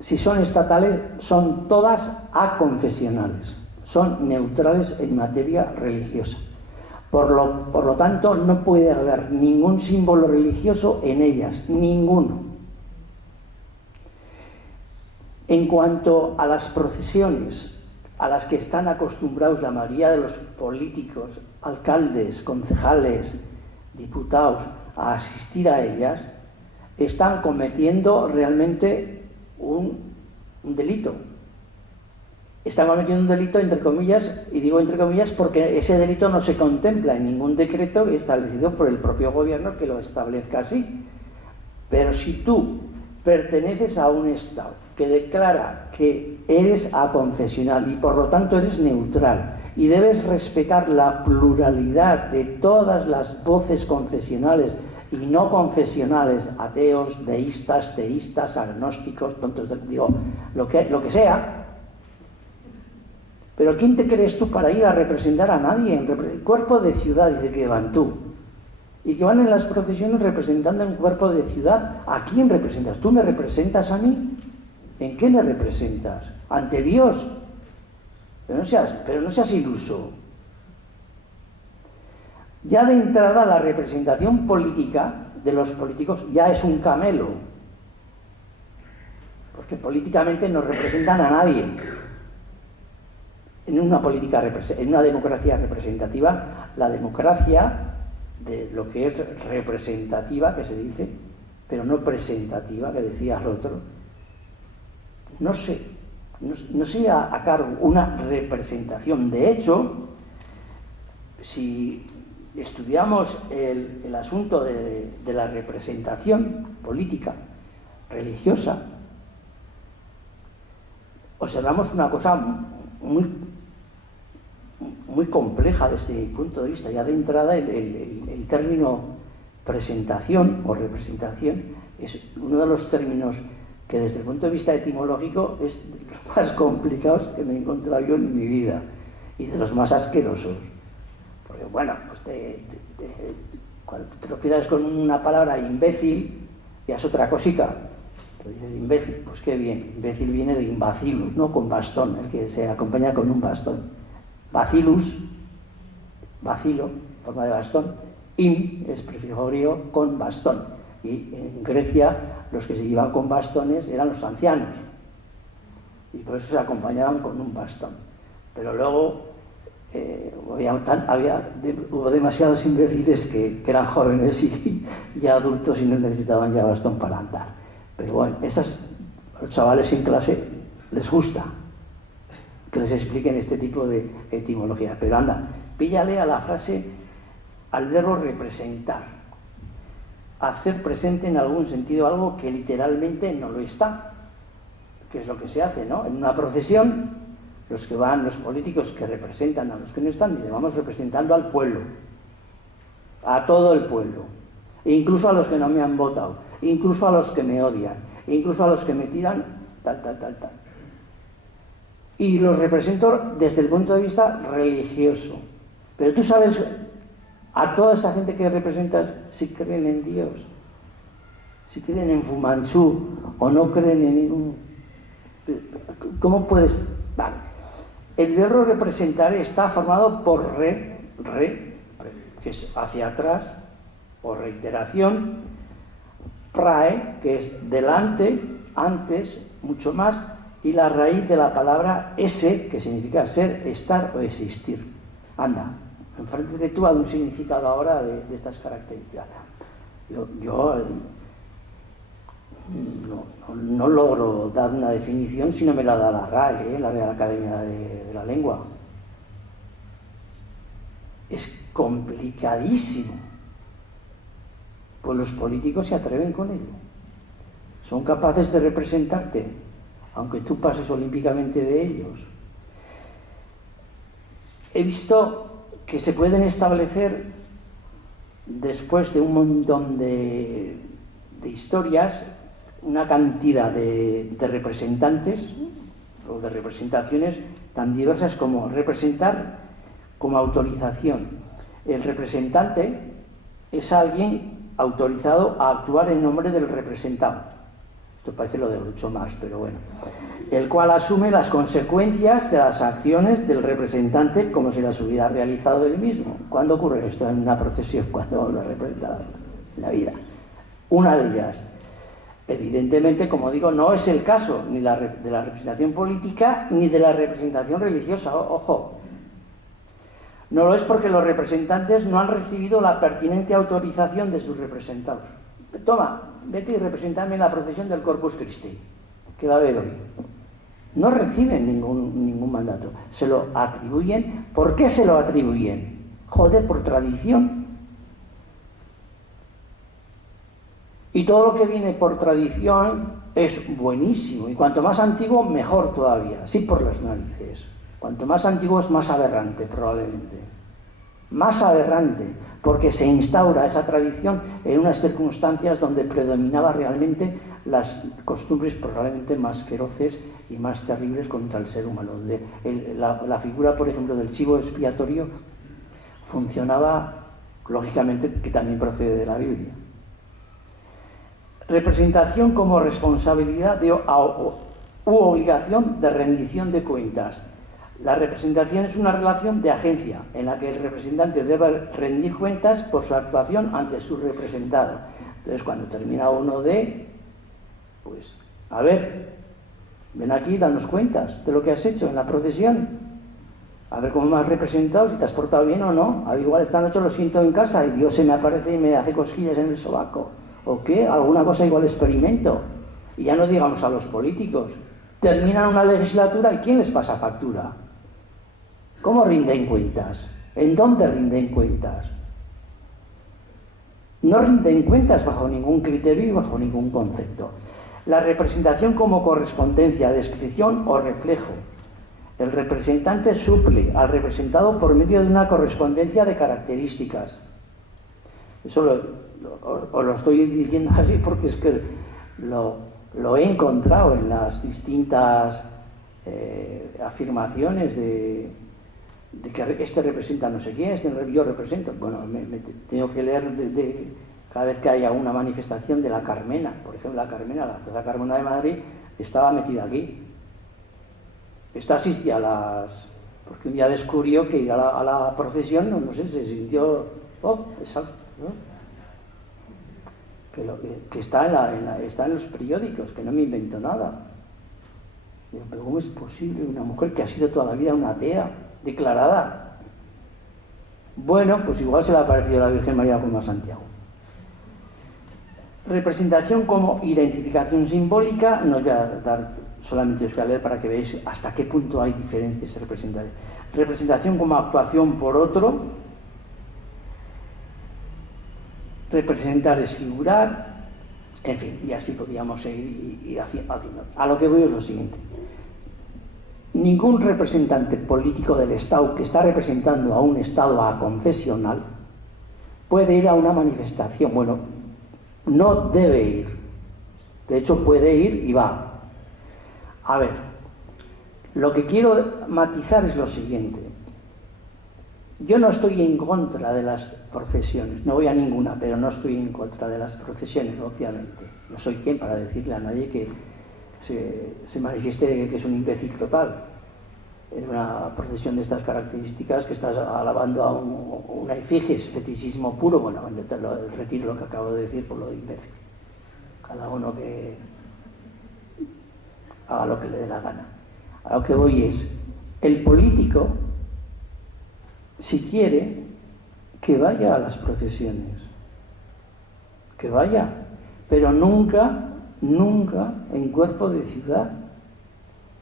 Si son estatales, son todas aconfesionales, son neutrales en materia religiosa. Por lo tanto, no puede haber ningún símbolo religioso en ellas, ninguno. En cuanto a las procesiones a las que están acostumbrados la mayoría de los políticos, alcaldes, concejales, diputados, a asistir a ellas, están cometiendo realmente un delito. Están cometiendo un delito, entre comillas, y digo entre comillas porque ese delito no se contempla en ningún decreto establecido por el propio gobierno que lo establezca así. Pero si tú perteneces a un Estado que declara que eres aconfesional y por lo tanto eres neutral y debes respetar la pluralidad de todas las voces confesionales y no confesionales, ateos, deístas, teístas, agnósticos, tontos, digo, lo que sea. Pero ¿quién te crees tú para ir a representar a nadie? El cuerpo de ciudad, dice que van tú. Y que van en las procesiones representando un cuerpo de ciudad. ¿A quién representas? ¿Tú me representas a mí? ¿En qué me representas? ¿Ante Dios? Pero no seas iluso. Ya de entrada la representación política de los políticos ya es un camelo, porque políticamente no representan a nadie. En una democracia representativa, la democracia de lo que es representativa, que se dice, pero no presentativa, que decía el otro, no se a cargo una representación. De hecho, si estudiamos el asunto de la representación política, religiosa, observamos una cosa muy compleja desde mi punto de vista. Ya de entrada el término presentación o representación es uno de los términos que desde el punto de vista etimológico es de los más complicados que me he encontrado yo en mi vida y de los más asquerosos. Porque bueno, pues cuando te lo pidas con una palabra imbécil, ya es otra cosica. Pues dices imbécil, pues qué bien. Imbécil viene de imbacilus, ¿no? Con bastón, el que se acompaña con un bastón. Bacillus, bacilo, forma de bastón. Im es prefijo griego con bastón. Y en Grecia los que se llevaban con bastones eran los ancianos. Y por eso se acompañaban con un bastón. Pero luego hubo demasiados imbéciles que eran jóvenes y ya adultos y no necesitaban ya bastón para andar. Pero bueno, los chavales en clase les gusta que les expliquen este tipo de etimología. Pero anda, píllale a la frase, al verbo representar. Hacer presente en algún sentido algo que literalmente no lo está. Que es lo que se hace, ¿no? En una procesión, los políticos que representan a los que no están, dicen, vamos representando al pueblo, a todo el pueblo, incluso a los que no me han votado, incluso a los que me odian, incluso a los que me tiran, tal. Y los represento desde el punto de vista religioso. Pero tú sabes, a toda esa gente que representas, si creen en Dios, si creen en Fu Manchu o no creen en ningún... ¿Cómo puedes...? Vale. El verbo representar está formado por re, que es hacia atrás, o reiteración, prae, que es delante, antes, mucho más, y la raíz de la palabra ese, que significa ser, estar o existir. Anda, enfréntate tú a un significado ahora de estas características. Yo no logro dar una definición si no me la da la RAE, la Real Academia de la Lengua. Es complicadísimo. Pues los políticos se atreven con ello. Son capaces de representarte, aunque tú pases olímpicamente de ellos. He visto que se pueden establecer, después de un montón de historias, una cantidad de representantes o de representaciones tan diversas como representar como autorización. El representante es alguien autorizado a actuar en nombre del representado. Esto parece lo de Groucho Marx, pero bueno. El cual asume las consecuencias de las acciones del representante como si las hubiera realizado él mismo. ¿Cuándo ocurre esto en una procesión? Cuando lo representa en la vida. Una de ellas, evidentemente, como digo, no es el caso ni de la representación política ni de la representación religiosa. Ojo. No lo es porque los representantes no han recibido la pertinente autorización de sus representados. Toma, vete y represéntame en la procesión del Corpus Christi, que va a haber hoy. No reciben ningún mandato. Se lo atribuyen. ¿Por qué se lo atribuyen? Joder, por tradición. Y todo lo que viene por tradición es buenísimo. Y cuanto más antiguo, mejor todavía. Sí, por las narices. Cuanto más antiguo es más aberrante, probablemente. Más aberrante, porque se instaura esa tradición en unas circunstancias donde predominaba realmente las costumbres probablemente más feroces y más terribles contra el ser humano. Donde la figura, por ejemplo, del chivo expiatorio funcionaba, lógicamente, que también procede de la Biblia. Representación como responsabilidad u obligación de rendición de cuentas. La representación es una relación de agencia en la que el representante debe rendir cuentas por su actuación ante su representado. Entonces, cuando termina uno pues, a ver, ven aquí, danos cuentas de lo que has hecho en la procesión. A ver cómo me has representado, si te has portado bien o no. A ver, igual esta noche lo siento en casa y Dios se me aparece y me hace cosquillas en el sobaco. ¿O qué? Alguna cosa igual experimento. Y ya no digamos a los políticos. Terminan una legislatura y ¿quién les pasa factura? ¿Cómo rinden cuentas? ¿En dónde rinden cuentas? No rinden cuentas bajo ningún criterio y bajo ningún concepto. La representación como correspondencia, descripción o reflejo. El representante suple al representado por medio de una correspondencia de características. Eso os lo estoy diciendo así porque es que lo he encontrado en las distintas afirmaciones de que este representa no sé quién, yo represento. Bueno, me tengo que leer cada vez que haya una manifestación de la Carmena. Por ejemplo, la Carmena, la Plaza Carmena de Madrid, estaba metida aquí. Esta asistía a porque un día descubrió que ir a la procesión, no sé, se sintió... exacto, ¿no? Que está en los periódicos, que no me invento nada. Pero ¿cómo es posible una mujer que ha sido toda la vida una atea declarada? Bueno, pues igual se le ha parecido a la Virgen María como a Santiago. Representación como identificación simbólica, no os voy a dar, solamente os voy a leer para que veáis hasta qué punto hay diferencias representativas. Representación como actuación por otro. Representar es figurar, en fin, y así podríamos seguir y haciendo. A lo que voy es lo siguiente. Ningún representante político del Estado que está representando a un Estado aconfesional puede ir a una manifestación. Bueno, no debe ir. De hecho, puede ir y va. A ver, lo que quiero matizar es lo siguiente. Yo no estoy en contra de las procesiones, no voy a ninguna, pero no estoy en contra de las procesiones, obviamente. No soy quien para decirle a nadie que se manifieste que es un imbécil total. En una procesión de estas características que estás alabando a una efigie, es fetichismo puro. Bueno, retiro lo que acabo de decir por lo de imbécil. Cada uno que haga lo que le dé la gana. A lo que voy es, el político, si quiere, que vaya a las procesiones, que vaya, pero nunca en cuerpo de ciudad,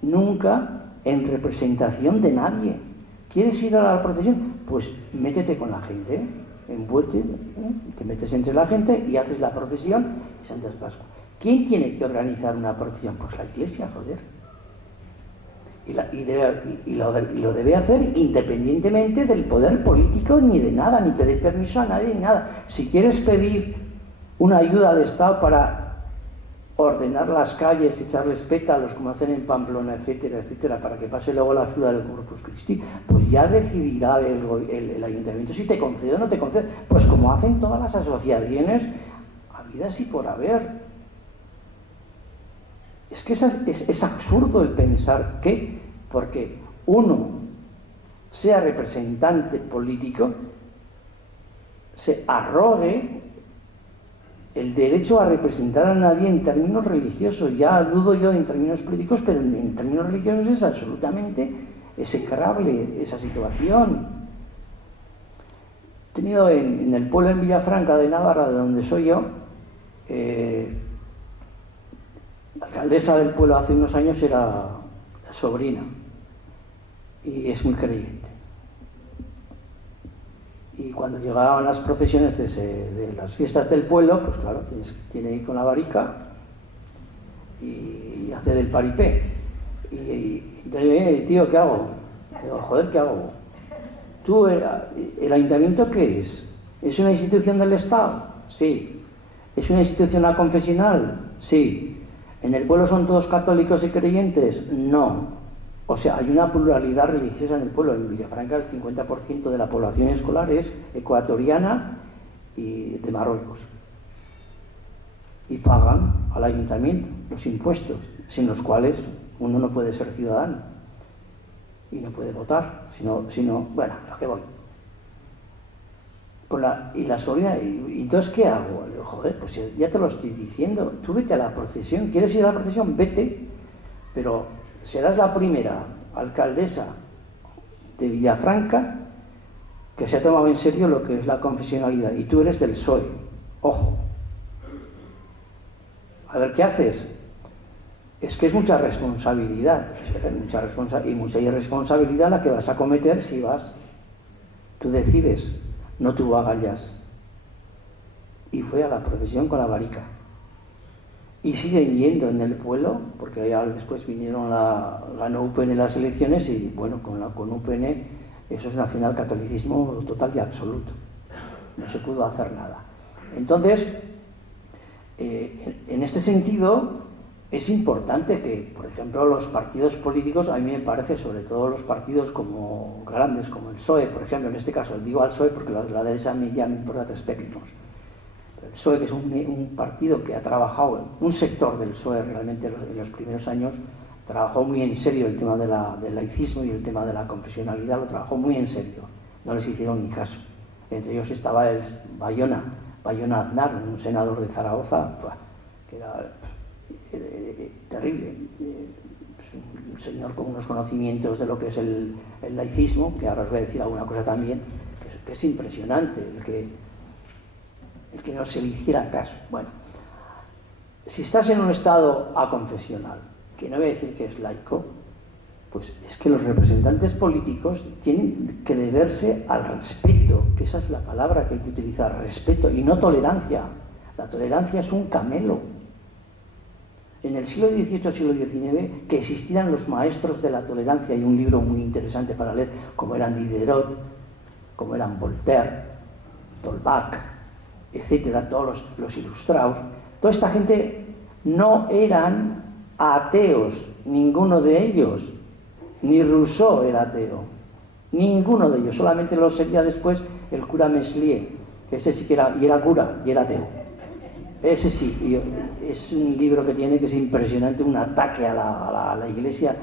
nunca en representación de nadie. ¿Quieres ir a la procesión? Pues métete con la gente, envuelto, te metes entre la gente y haces la procesión y Santas Pascua. ¿Quién tiene que organizar una procesión? Pues la Iglesia, joder. Y lo debe hacer independientemente del poder político, ni de nada, ni pedir permiso a nadie, ni nada. Si quieres pedir una ayuda al Estado para ordenar las calles, echarles pétalos como hacen en Pamplona, etcétera, etcétera, para que pase luego la figura del Corpus Christi, pues ya decidirá el ayuntamiento si te concede o no te concede, pues como hacen todas las asociaciones habidas y por haber. Es que es absurdo el pensar que porque uno sea representante político se arrogue el derecho a representar a nadie en términos religiosos. Ya dudo yo en términos políticos, pero en términos religiosos es absolutamente execrable esa situación. He tenido en el pueblo en Villafranca de Navarra, de donde soy yo, la alcaldesa del pueblo hace unos años era sobrina y es muy creyente. Y cuando llegaban las procesiones de las fiestas del pueblo, pues claro, tiene que ir con la varica y hacer el paripé. Y entonces viene y tío, ¿qué hago? Digo, joder, ¿qué hago? ¿Tú, el ayuntamiento qué es? ¿Es una institución del Estado? Sí. ¿Es una institución confesional? Sí. ¿En el pueblo son todos católicos y creyentes? No. O sea, hay una pluralidad religiosa en el pueblo. En Villafranca el 50% de la población escolar es ecuatoriana y de Marruecos. Y pagan al ayuntamiento los impuestos, sin los cuales uno no puede ser ciudadano y no puede votar, sino bueno, a qué voy. Y la sobrina, y entonces ¿qué hago? Le digo, joder, pues ya te lo estoy diciendo, tú vete a la procesión, ¿quieres ir a la procesión? Vete, pero serás la primera alcaldesa de Villafranca que se ha tomado en serio lo que es la confesionalidad, y tú eres del PSOE, ojo. A ver, ¿qué haces? Es que es mucha responsabilidad, y mucha irresponsabilidad la que vas a cometer si vas. Tú decides, no tú agallas. Y fue a la procesión con la varica. Y siguen yendo en el pueblo, porque ya después ganó UPN las elecciones y bueno, con UPN eso es nacionalcatolicismo total y absoluto. No se pudo hacer nada. Entonces, en este sentido, es importante que, por ejemplo, los partidos políticos, a mí me parece, sobre todo los partidos como grandes, como el PSOE, por ejemplo, en este caso, digo al PSOE porque la derecha ya me importa tres pepinos. El PSOE, que es un partido que ha trabajado, un sector del PSOE realmente en los primeros años, trabajó muy en serio el tema del laicismo y el tema de la confesionalidad, lo trabajó muy en serio, no les hicieron ni caso. Entre ellos estaba el Bayona Aznar, un senador de Zaragoza, que era terrible, un señor con unos conocimientos de lo que es el laicismo, que ahora os voy a decir alguna cosa también, que es impresionante, el que no se le hiciera caso. Bueno, si estás en un estado aconfesional, que no voy a decir que es laico, pues es que los representantes políticos tienen que deberse al respeto, que esa es la palabra que hay que utilizar, respeto, y no tolerancia. La tolerancia es un camelo. En el siglo XVIII, siglo XIX, que existieran los maestros de la tolerancia, hay un libro muy interesante para leer, como eran Diderot, como eran Voltaire, D'Holbach, etcétera, todos los ilustrados. Toda esta gente no eran ateos, ninguno de ellos, ni Rousseau era ateo, ninguno de ellos, solamente lo sería después el cura Meslier, que ese sí que era, y era cura, y era ateo. Ese sí, es un libro que tiene, que es impresionante, un ataque a la iglesia.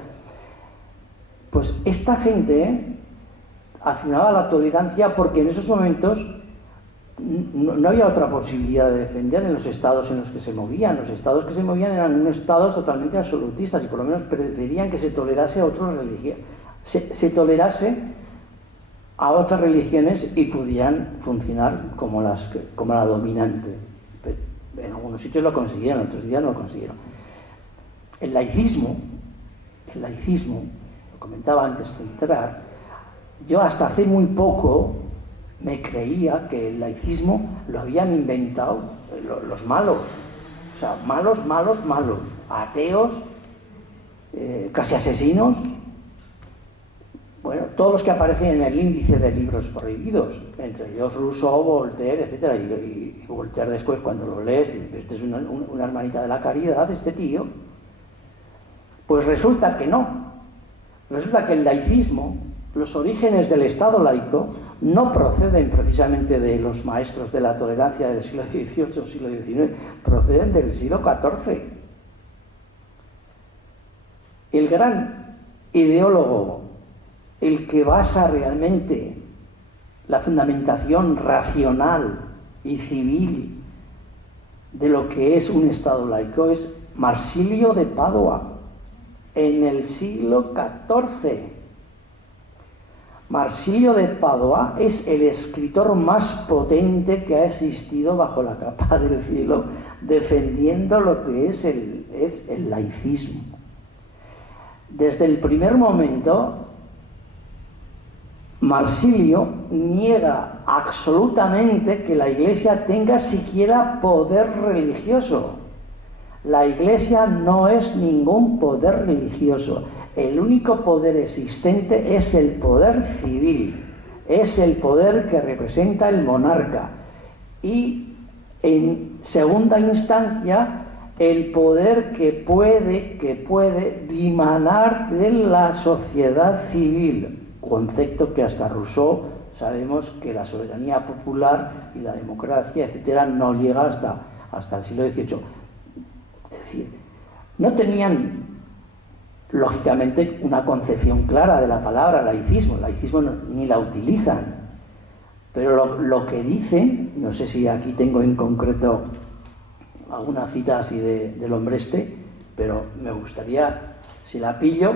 Pues esta gente afirmaba la tolerancia porque en esos momentos no había otra posibilidad de defender en los estados en los que se movían. Los estados que se movían eran unos estados totalmente absolutistas y por lo menos pedían que se tolerase a otras religiones, se tolerase a otras religiones y pudieran funcionar como la dominante. En algunos sitios lo consiguieron, en otros días no lo consiguieron. El laicismo, lo comentaba antes de entrar, yo hasta hace muy poco me creía que el laicismo lo habían inventado los malos, o sea, malos, ateos, casi asesinos, bueno, todos los que aparecen en el índice de libros prohibidos, entre ellos Rousseau, Voltaire, etc. Y Voltaire después, cuando lo lees, dices, este es una hermanita de la caridad, este tío. Pues resulta que no. Resulta que el laicismo, los orígenes del Estado laico, no proceden precisamente de los maestros de la tolerancia del siglo XVIII o siglo XIX, proceden del siglo XIV. El gran ideólogo, el que basa realmente la fundamentación racional y civil de lo que es un Estado laico, es Marsilio de Padua, en el siglo XIV. Marsilio de Padua es el escritor más potente que ha existido bajo la capa del cielo, defendiendo lo que es el laicismo. Desde el primer momento, Marsilio niega absolutamente que la Iglesia tenga siquiera poder religioso. La Iglesia no es ningún poder religioso. El único poder existente es el poder civil, es el poder que representa el monarca. Y en segunda instancia, el poder que puede dimanar de la sociedad civil. Concepto que hasta Rousseau sabemos que la soberanía popular y la democracia, etcétera, no llega hasta el siglo XVIII. Es decir, no tenían, lógicamente, una concepción clara de la palabra laicismo. Laicismo ni la utilizan. Pero lo que dicen, no sé si aquí tengo en concreto alguna cita así del hombre este, pero me gustaría, si la pillo.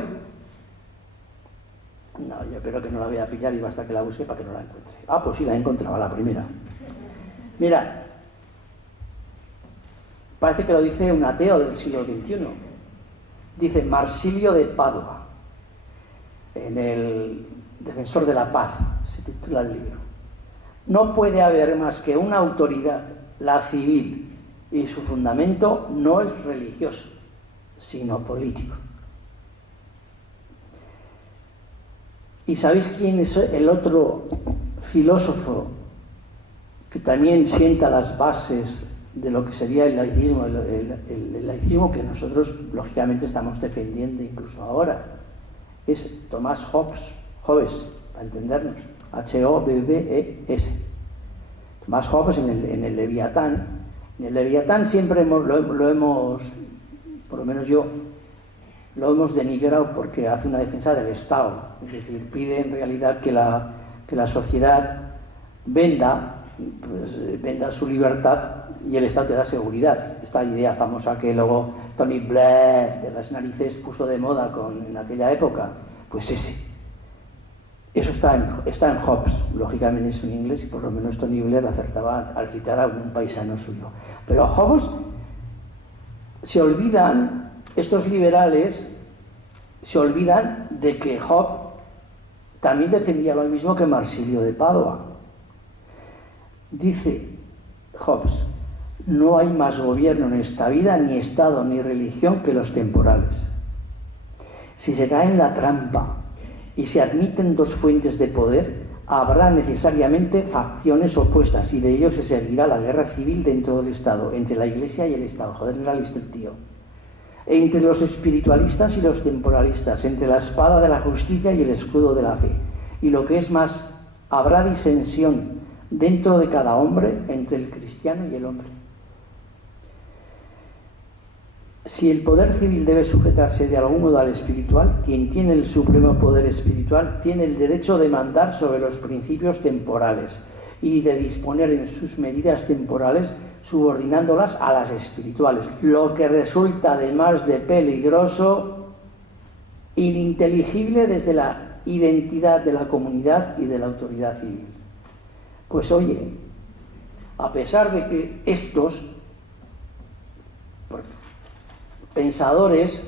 No, yo creo que no la voy a pillar y basta que la busque para que no la encuentre. Ah, pues sí, la he encontrado, la primera. Mira, parece que lo dice un ateo del siglo XXI. Dice Marsilio de Padua, en el Defensor de la Paz, se titula el libro. No puede haber más que una autoridad, la civil, y su fundamento no es religioso, sino político. ¿Y sabéis quién es el otro filósofo que también sienta las bases de lo que sería el laicismo, el laicismo que nosotros lógicamente estamos defendiendo incluso ahora? Es Tomás Hobbes, para entendernos, Hobbes. Tomás Hobbes en el Leviatán. En el Leviatán siempre lo hemos, por lo menos yo, lo hemos denigrado porque hace una defensa del Estado, es decir, pide en realidad que la sociedad venda su libertad y el Estado te da seguridad. Esta idea famosa que luego Tony Blair de las narices puso de moda en aquella época, pues eso está en Hobbes, lógicamente es un inglés y por lo menos Tony Blair acertaba al citar a algún paisano suyo. Pero Hobbes se olvidan. Estos liberales se olvidan de que Hobbes también defendía lo mismo que Marsilio de Padua. Dice Hobbes, no hay más gobierno en esta vida, ni Estado, ni religión que los temporales. Si se cae en la trampa y se admiten dos fuentes de poder, habrá necesariamente facciones opuestas y de ello se seguirá la guerra civil dentro del Estado, entre la Iglesia y el Estado. Joder, era listo el tío. Entre los espiritualistas y los temporalistas, entre la espada de la justicia y el escudo de la fe. Y lo que es más, habrá disensión dentro de cada hombre entre el cristiano y el hombre. Si el poder civil debe sujetarse de algún modo al espiritual, quien tiene el supremo poder espiritual tiene el derecho de mandar sobre los principios temporales y de disponer en sus medidas temporales subordinándolas a las espirituales, lo que resulta además de peligroso, ininteligible desde la identidad de la comunidad y de la autoridad civil. Pues oye, a pesar de que estos pensadores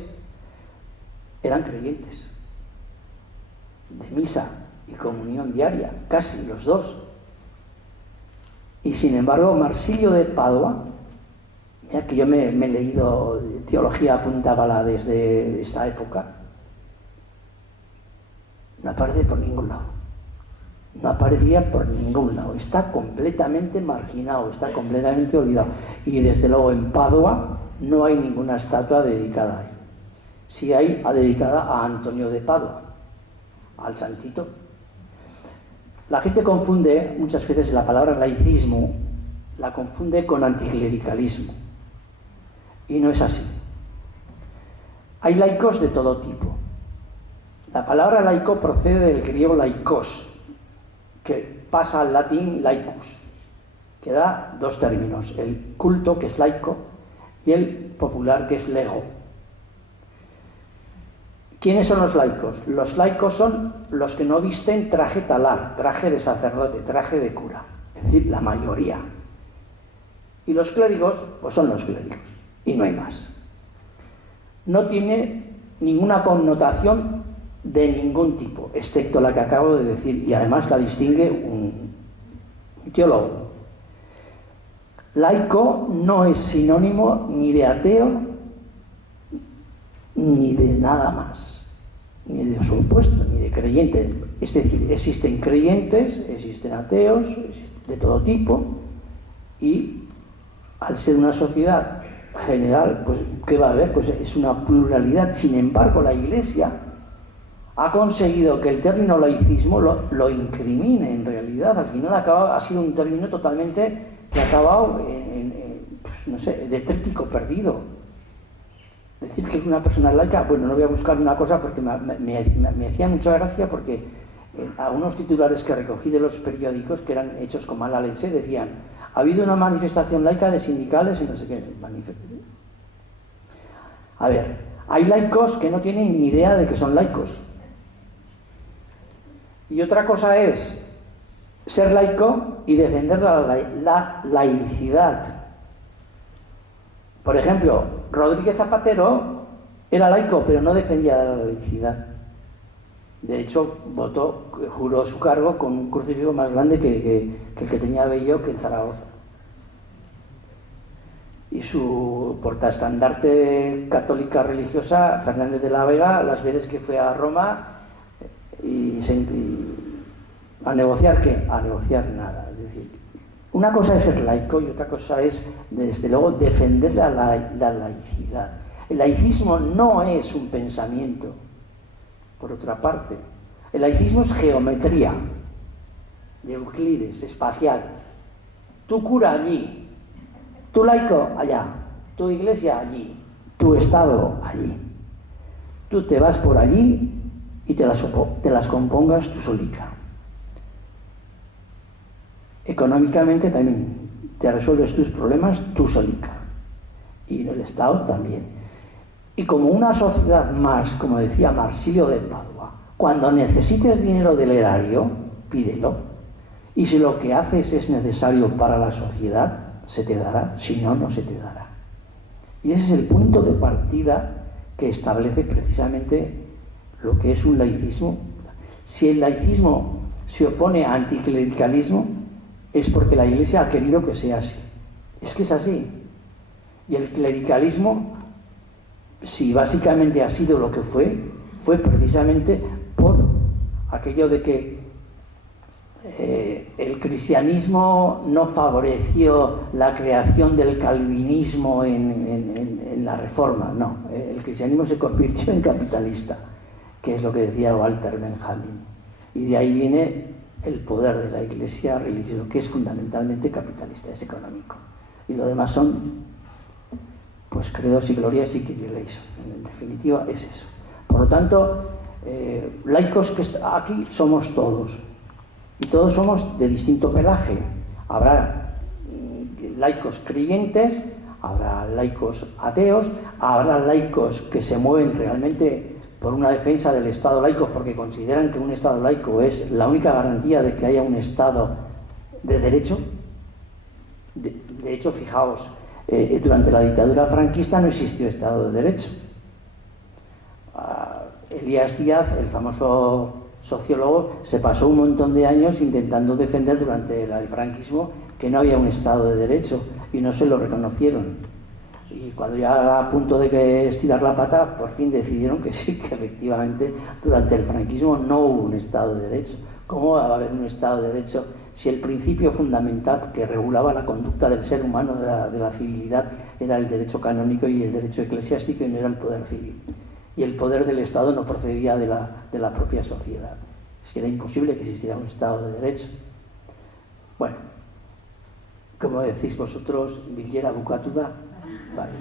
eran creyentes de misa y comunión diaria, casi los dos. Y sin embargo, Marsilio de Padua, mira que yo me he leído teología a punta pala desde esta época, No aparece por ningún lado. No aparecía por ningún lado. Está completamente marginado, está completamente olvidado. Y desde luego en Padua no hay ninguna estatua dedicada a él. Sí hay dedicada a Antonio de Padua, al santito. La gente confunde muchas veces la palabra laicismo, la confunde con anticlericalismo. Y no es así. Hay laicos de todo tipo. La palabra laico procede del griego laikos, que pasa al latín laicus, que da dos términos, el culto, que es laico, y el popular, que es lego. ¿Quiénes son los laicos? Los laicos son los que no visten traje talar, traje de sacerdote, traje de cura, es decir, la mayoría. Y los clérigos, pues son los clérigos, y no hay más. No tiene ninguna connotación de ningún tipo, excepto la que acabo de decir, y además la distingue un teólogo. Laico no es sinónimo ni de ateo, ni de nada más, ni de su opuesto, ni de creyente. Es decir, existen creyentes, existen ateos, de todo tipo, y al ser una sociedad general, pues ¿qué va a haber? Pues es una pluralidad. Sin embargo, la Iglesia ha conseguido que el término laicismo lo incrimine en realidad. Al final ha sido un término totalmente que ha acabado pues, no sé, detrítico, perdido. Decir que una persona es laica, bueno, no voy a buscar una cosa porque me hacía mucha gracia, porque algunos titulares que recogí de los periódicos, que eran hechos con mala leche, decían: ha habido una manifestación laica de sindicales y no sé qué. A ver, hay laicos que no tienen ni idea de que son laicos. Y otra cosa es ser laico y defender la laicidad. Por ejemplo, Rodríguez Zapatero era laico, pero no defendía la laicidad. De hecho, juró su cargo con un crucifijo más grande que el que tenía Bello, que en Zaragoza. Y su portaestandarte católica religiosa, Fernández de la Vega, las veces que fue a Roma a negociar, ¿qué? A negociar nada. Es decir, una cosa es ser laico y otra cosa es, desde luego, defender la laicidad. El laicismo no es un pensamiento, por otra parte. El laicismo es geometría de Euclides, espacial. Tu cura allí, tu laico allá, tu iglesia allí, tu estado allí. Tú te vas por allí y te las compongas tú solica. Económicamente también te resuelves tus problemas tú solica. Y el Estado también. Y como una sociedad más, como decía Marsilio de Padua, cuando necesites dinero del erario, pídelo. Y si lo que haces es necesario para la sociedad, se te dará, si no, no se te dará. Y ese es el punto de partida que establece precisamente lo que es un laicismo. Si el laicismo se opone a anticlericalismo, es porque la Iglesia ha querido que sea así. Es que es así. Y el clericalismo, si básicamente ha sido lo que fue precisamente por aquello de que el cristianismo no favoreció la creación del calvinismo en la Reforma. No, el cristianismo se convirtió en capitalista, que es lo que decía Walter Benjamin. Y de ahí viene el poder de la Iglesia religiosa, que es fundamentalmente capitalista, es económico. Y lo demás son, pues, credos y glorias y Kyrie-eleison. En definitiva, es eso. Por lo tanto, laicos que aquí somos todos. Y todos somos de distinto pelaje. Habrá laicos creyentes, habrá laicos ateos, habrá laicos que se mueven realmente por una defensa del Estado laico, porque consideran que un Estado laico es la única garantía de que haya un Estado de derecho. De hecho, fijaos, durante la dictadura franquista no existió Estado de Derecho. Elías Díaz, el famoso sociólogo, se pasó un montón de años intentando defender durante el franquismo que no había un Estado de Derecho y no se lo reconocieron. Y cuando ya a punto de que estirar la pata, por fin decidieron que sí, que efectivamente durante el franquismo no hubo un Estado de Derecho. ¿Cómo va a haber un Estado de Derecho si el principio fundamental que regulaba la conducta del ser humano, de la civilidad, era el derecho canónico y el derecho eclesiástico y no era el poder civil? Y el poder del Estado no procedía de la propia sociedad. Es que era imposible que existiera un Estado de Derecho. Bueno, como decís vosotros, Bilera Bukatu da. Vale.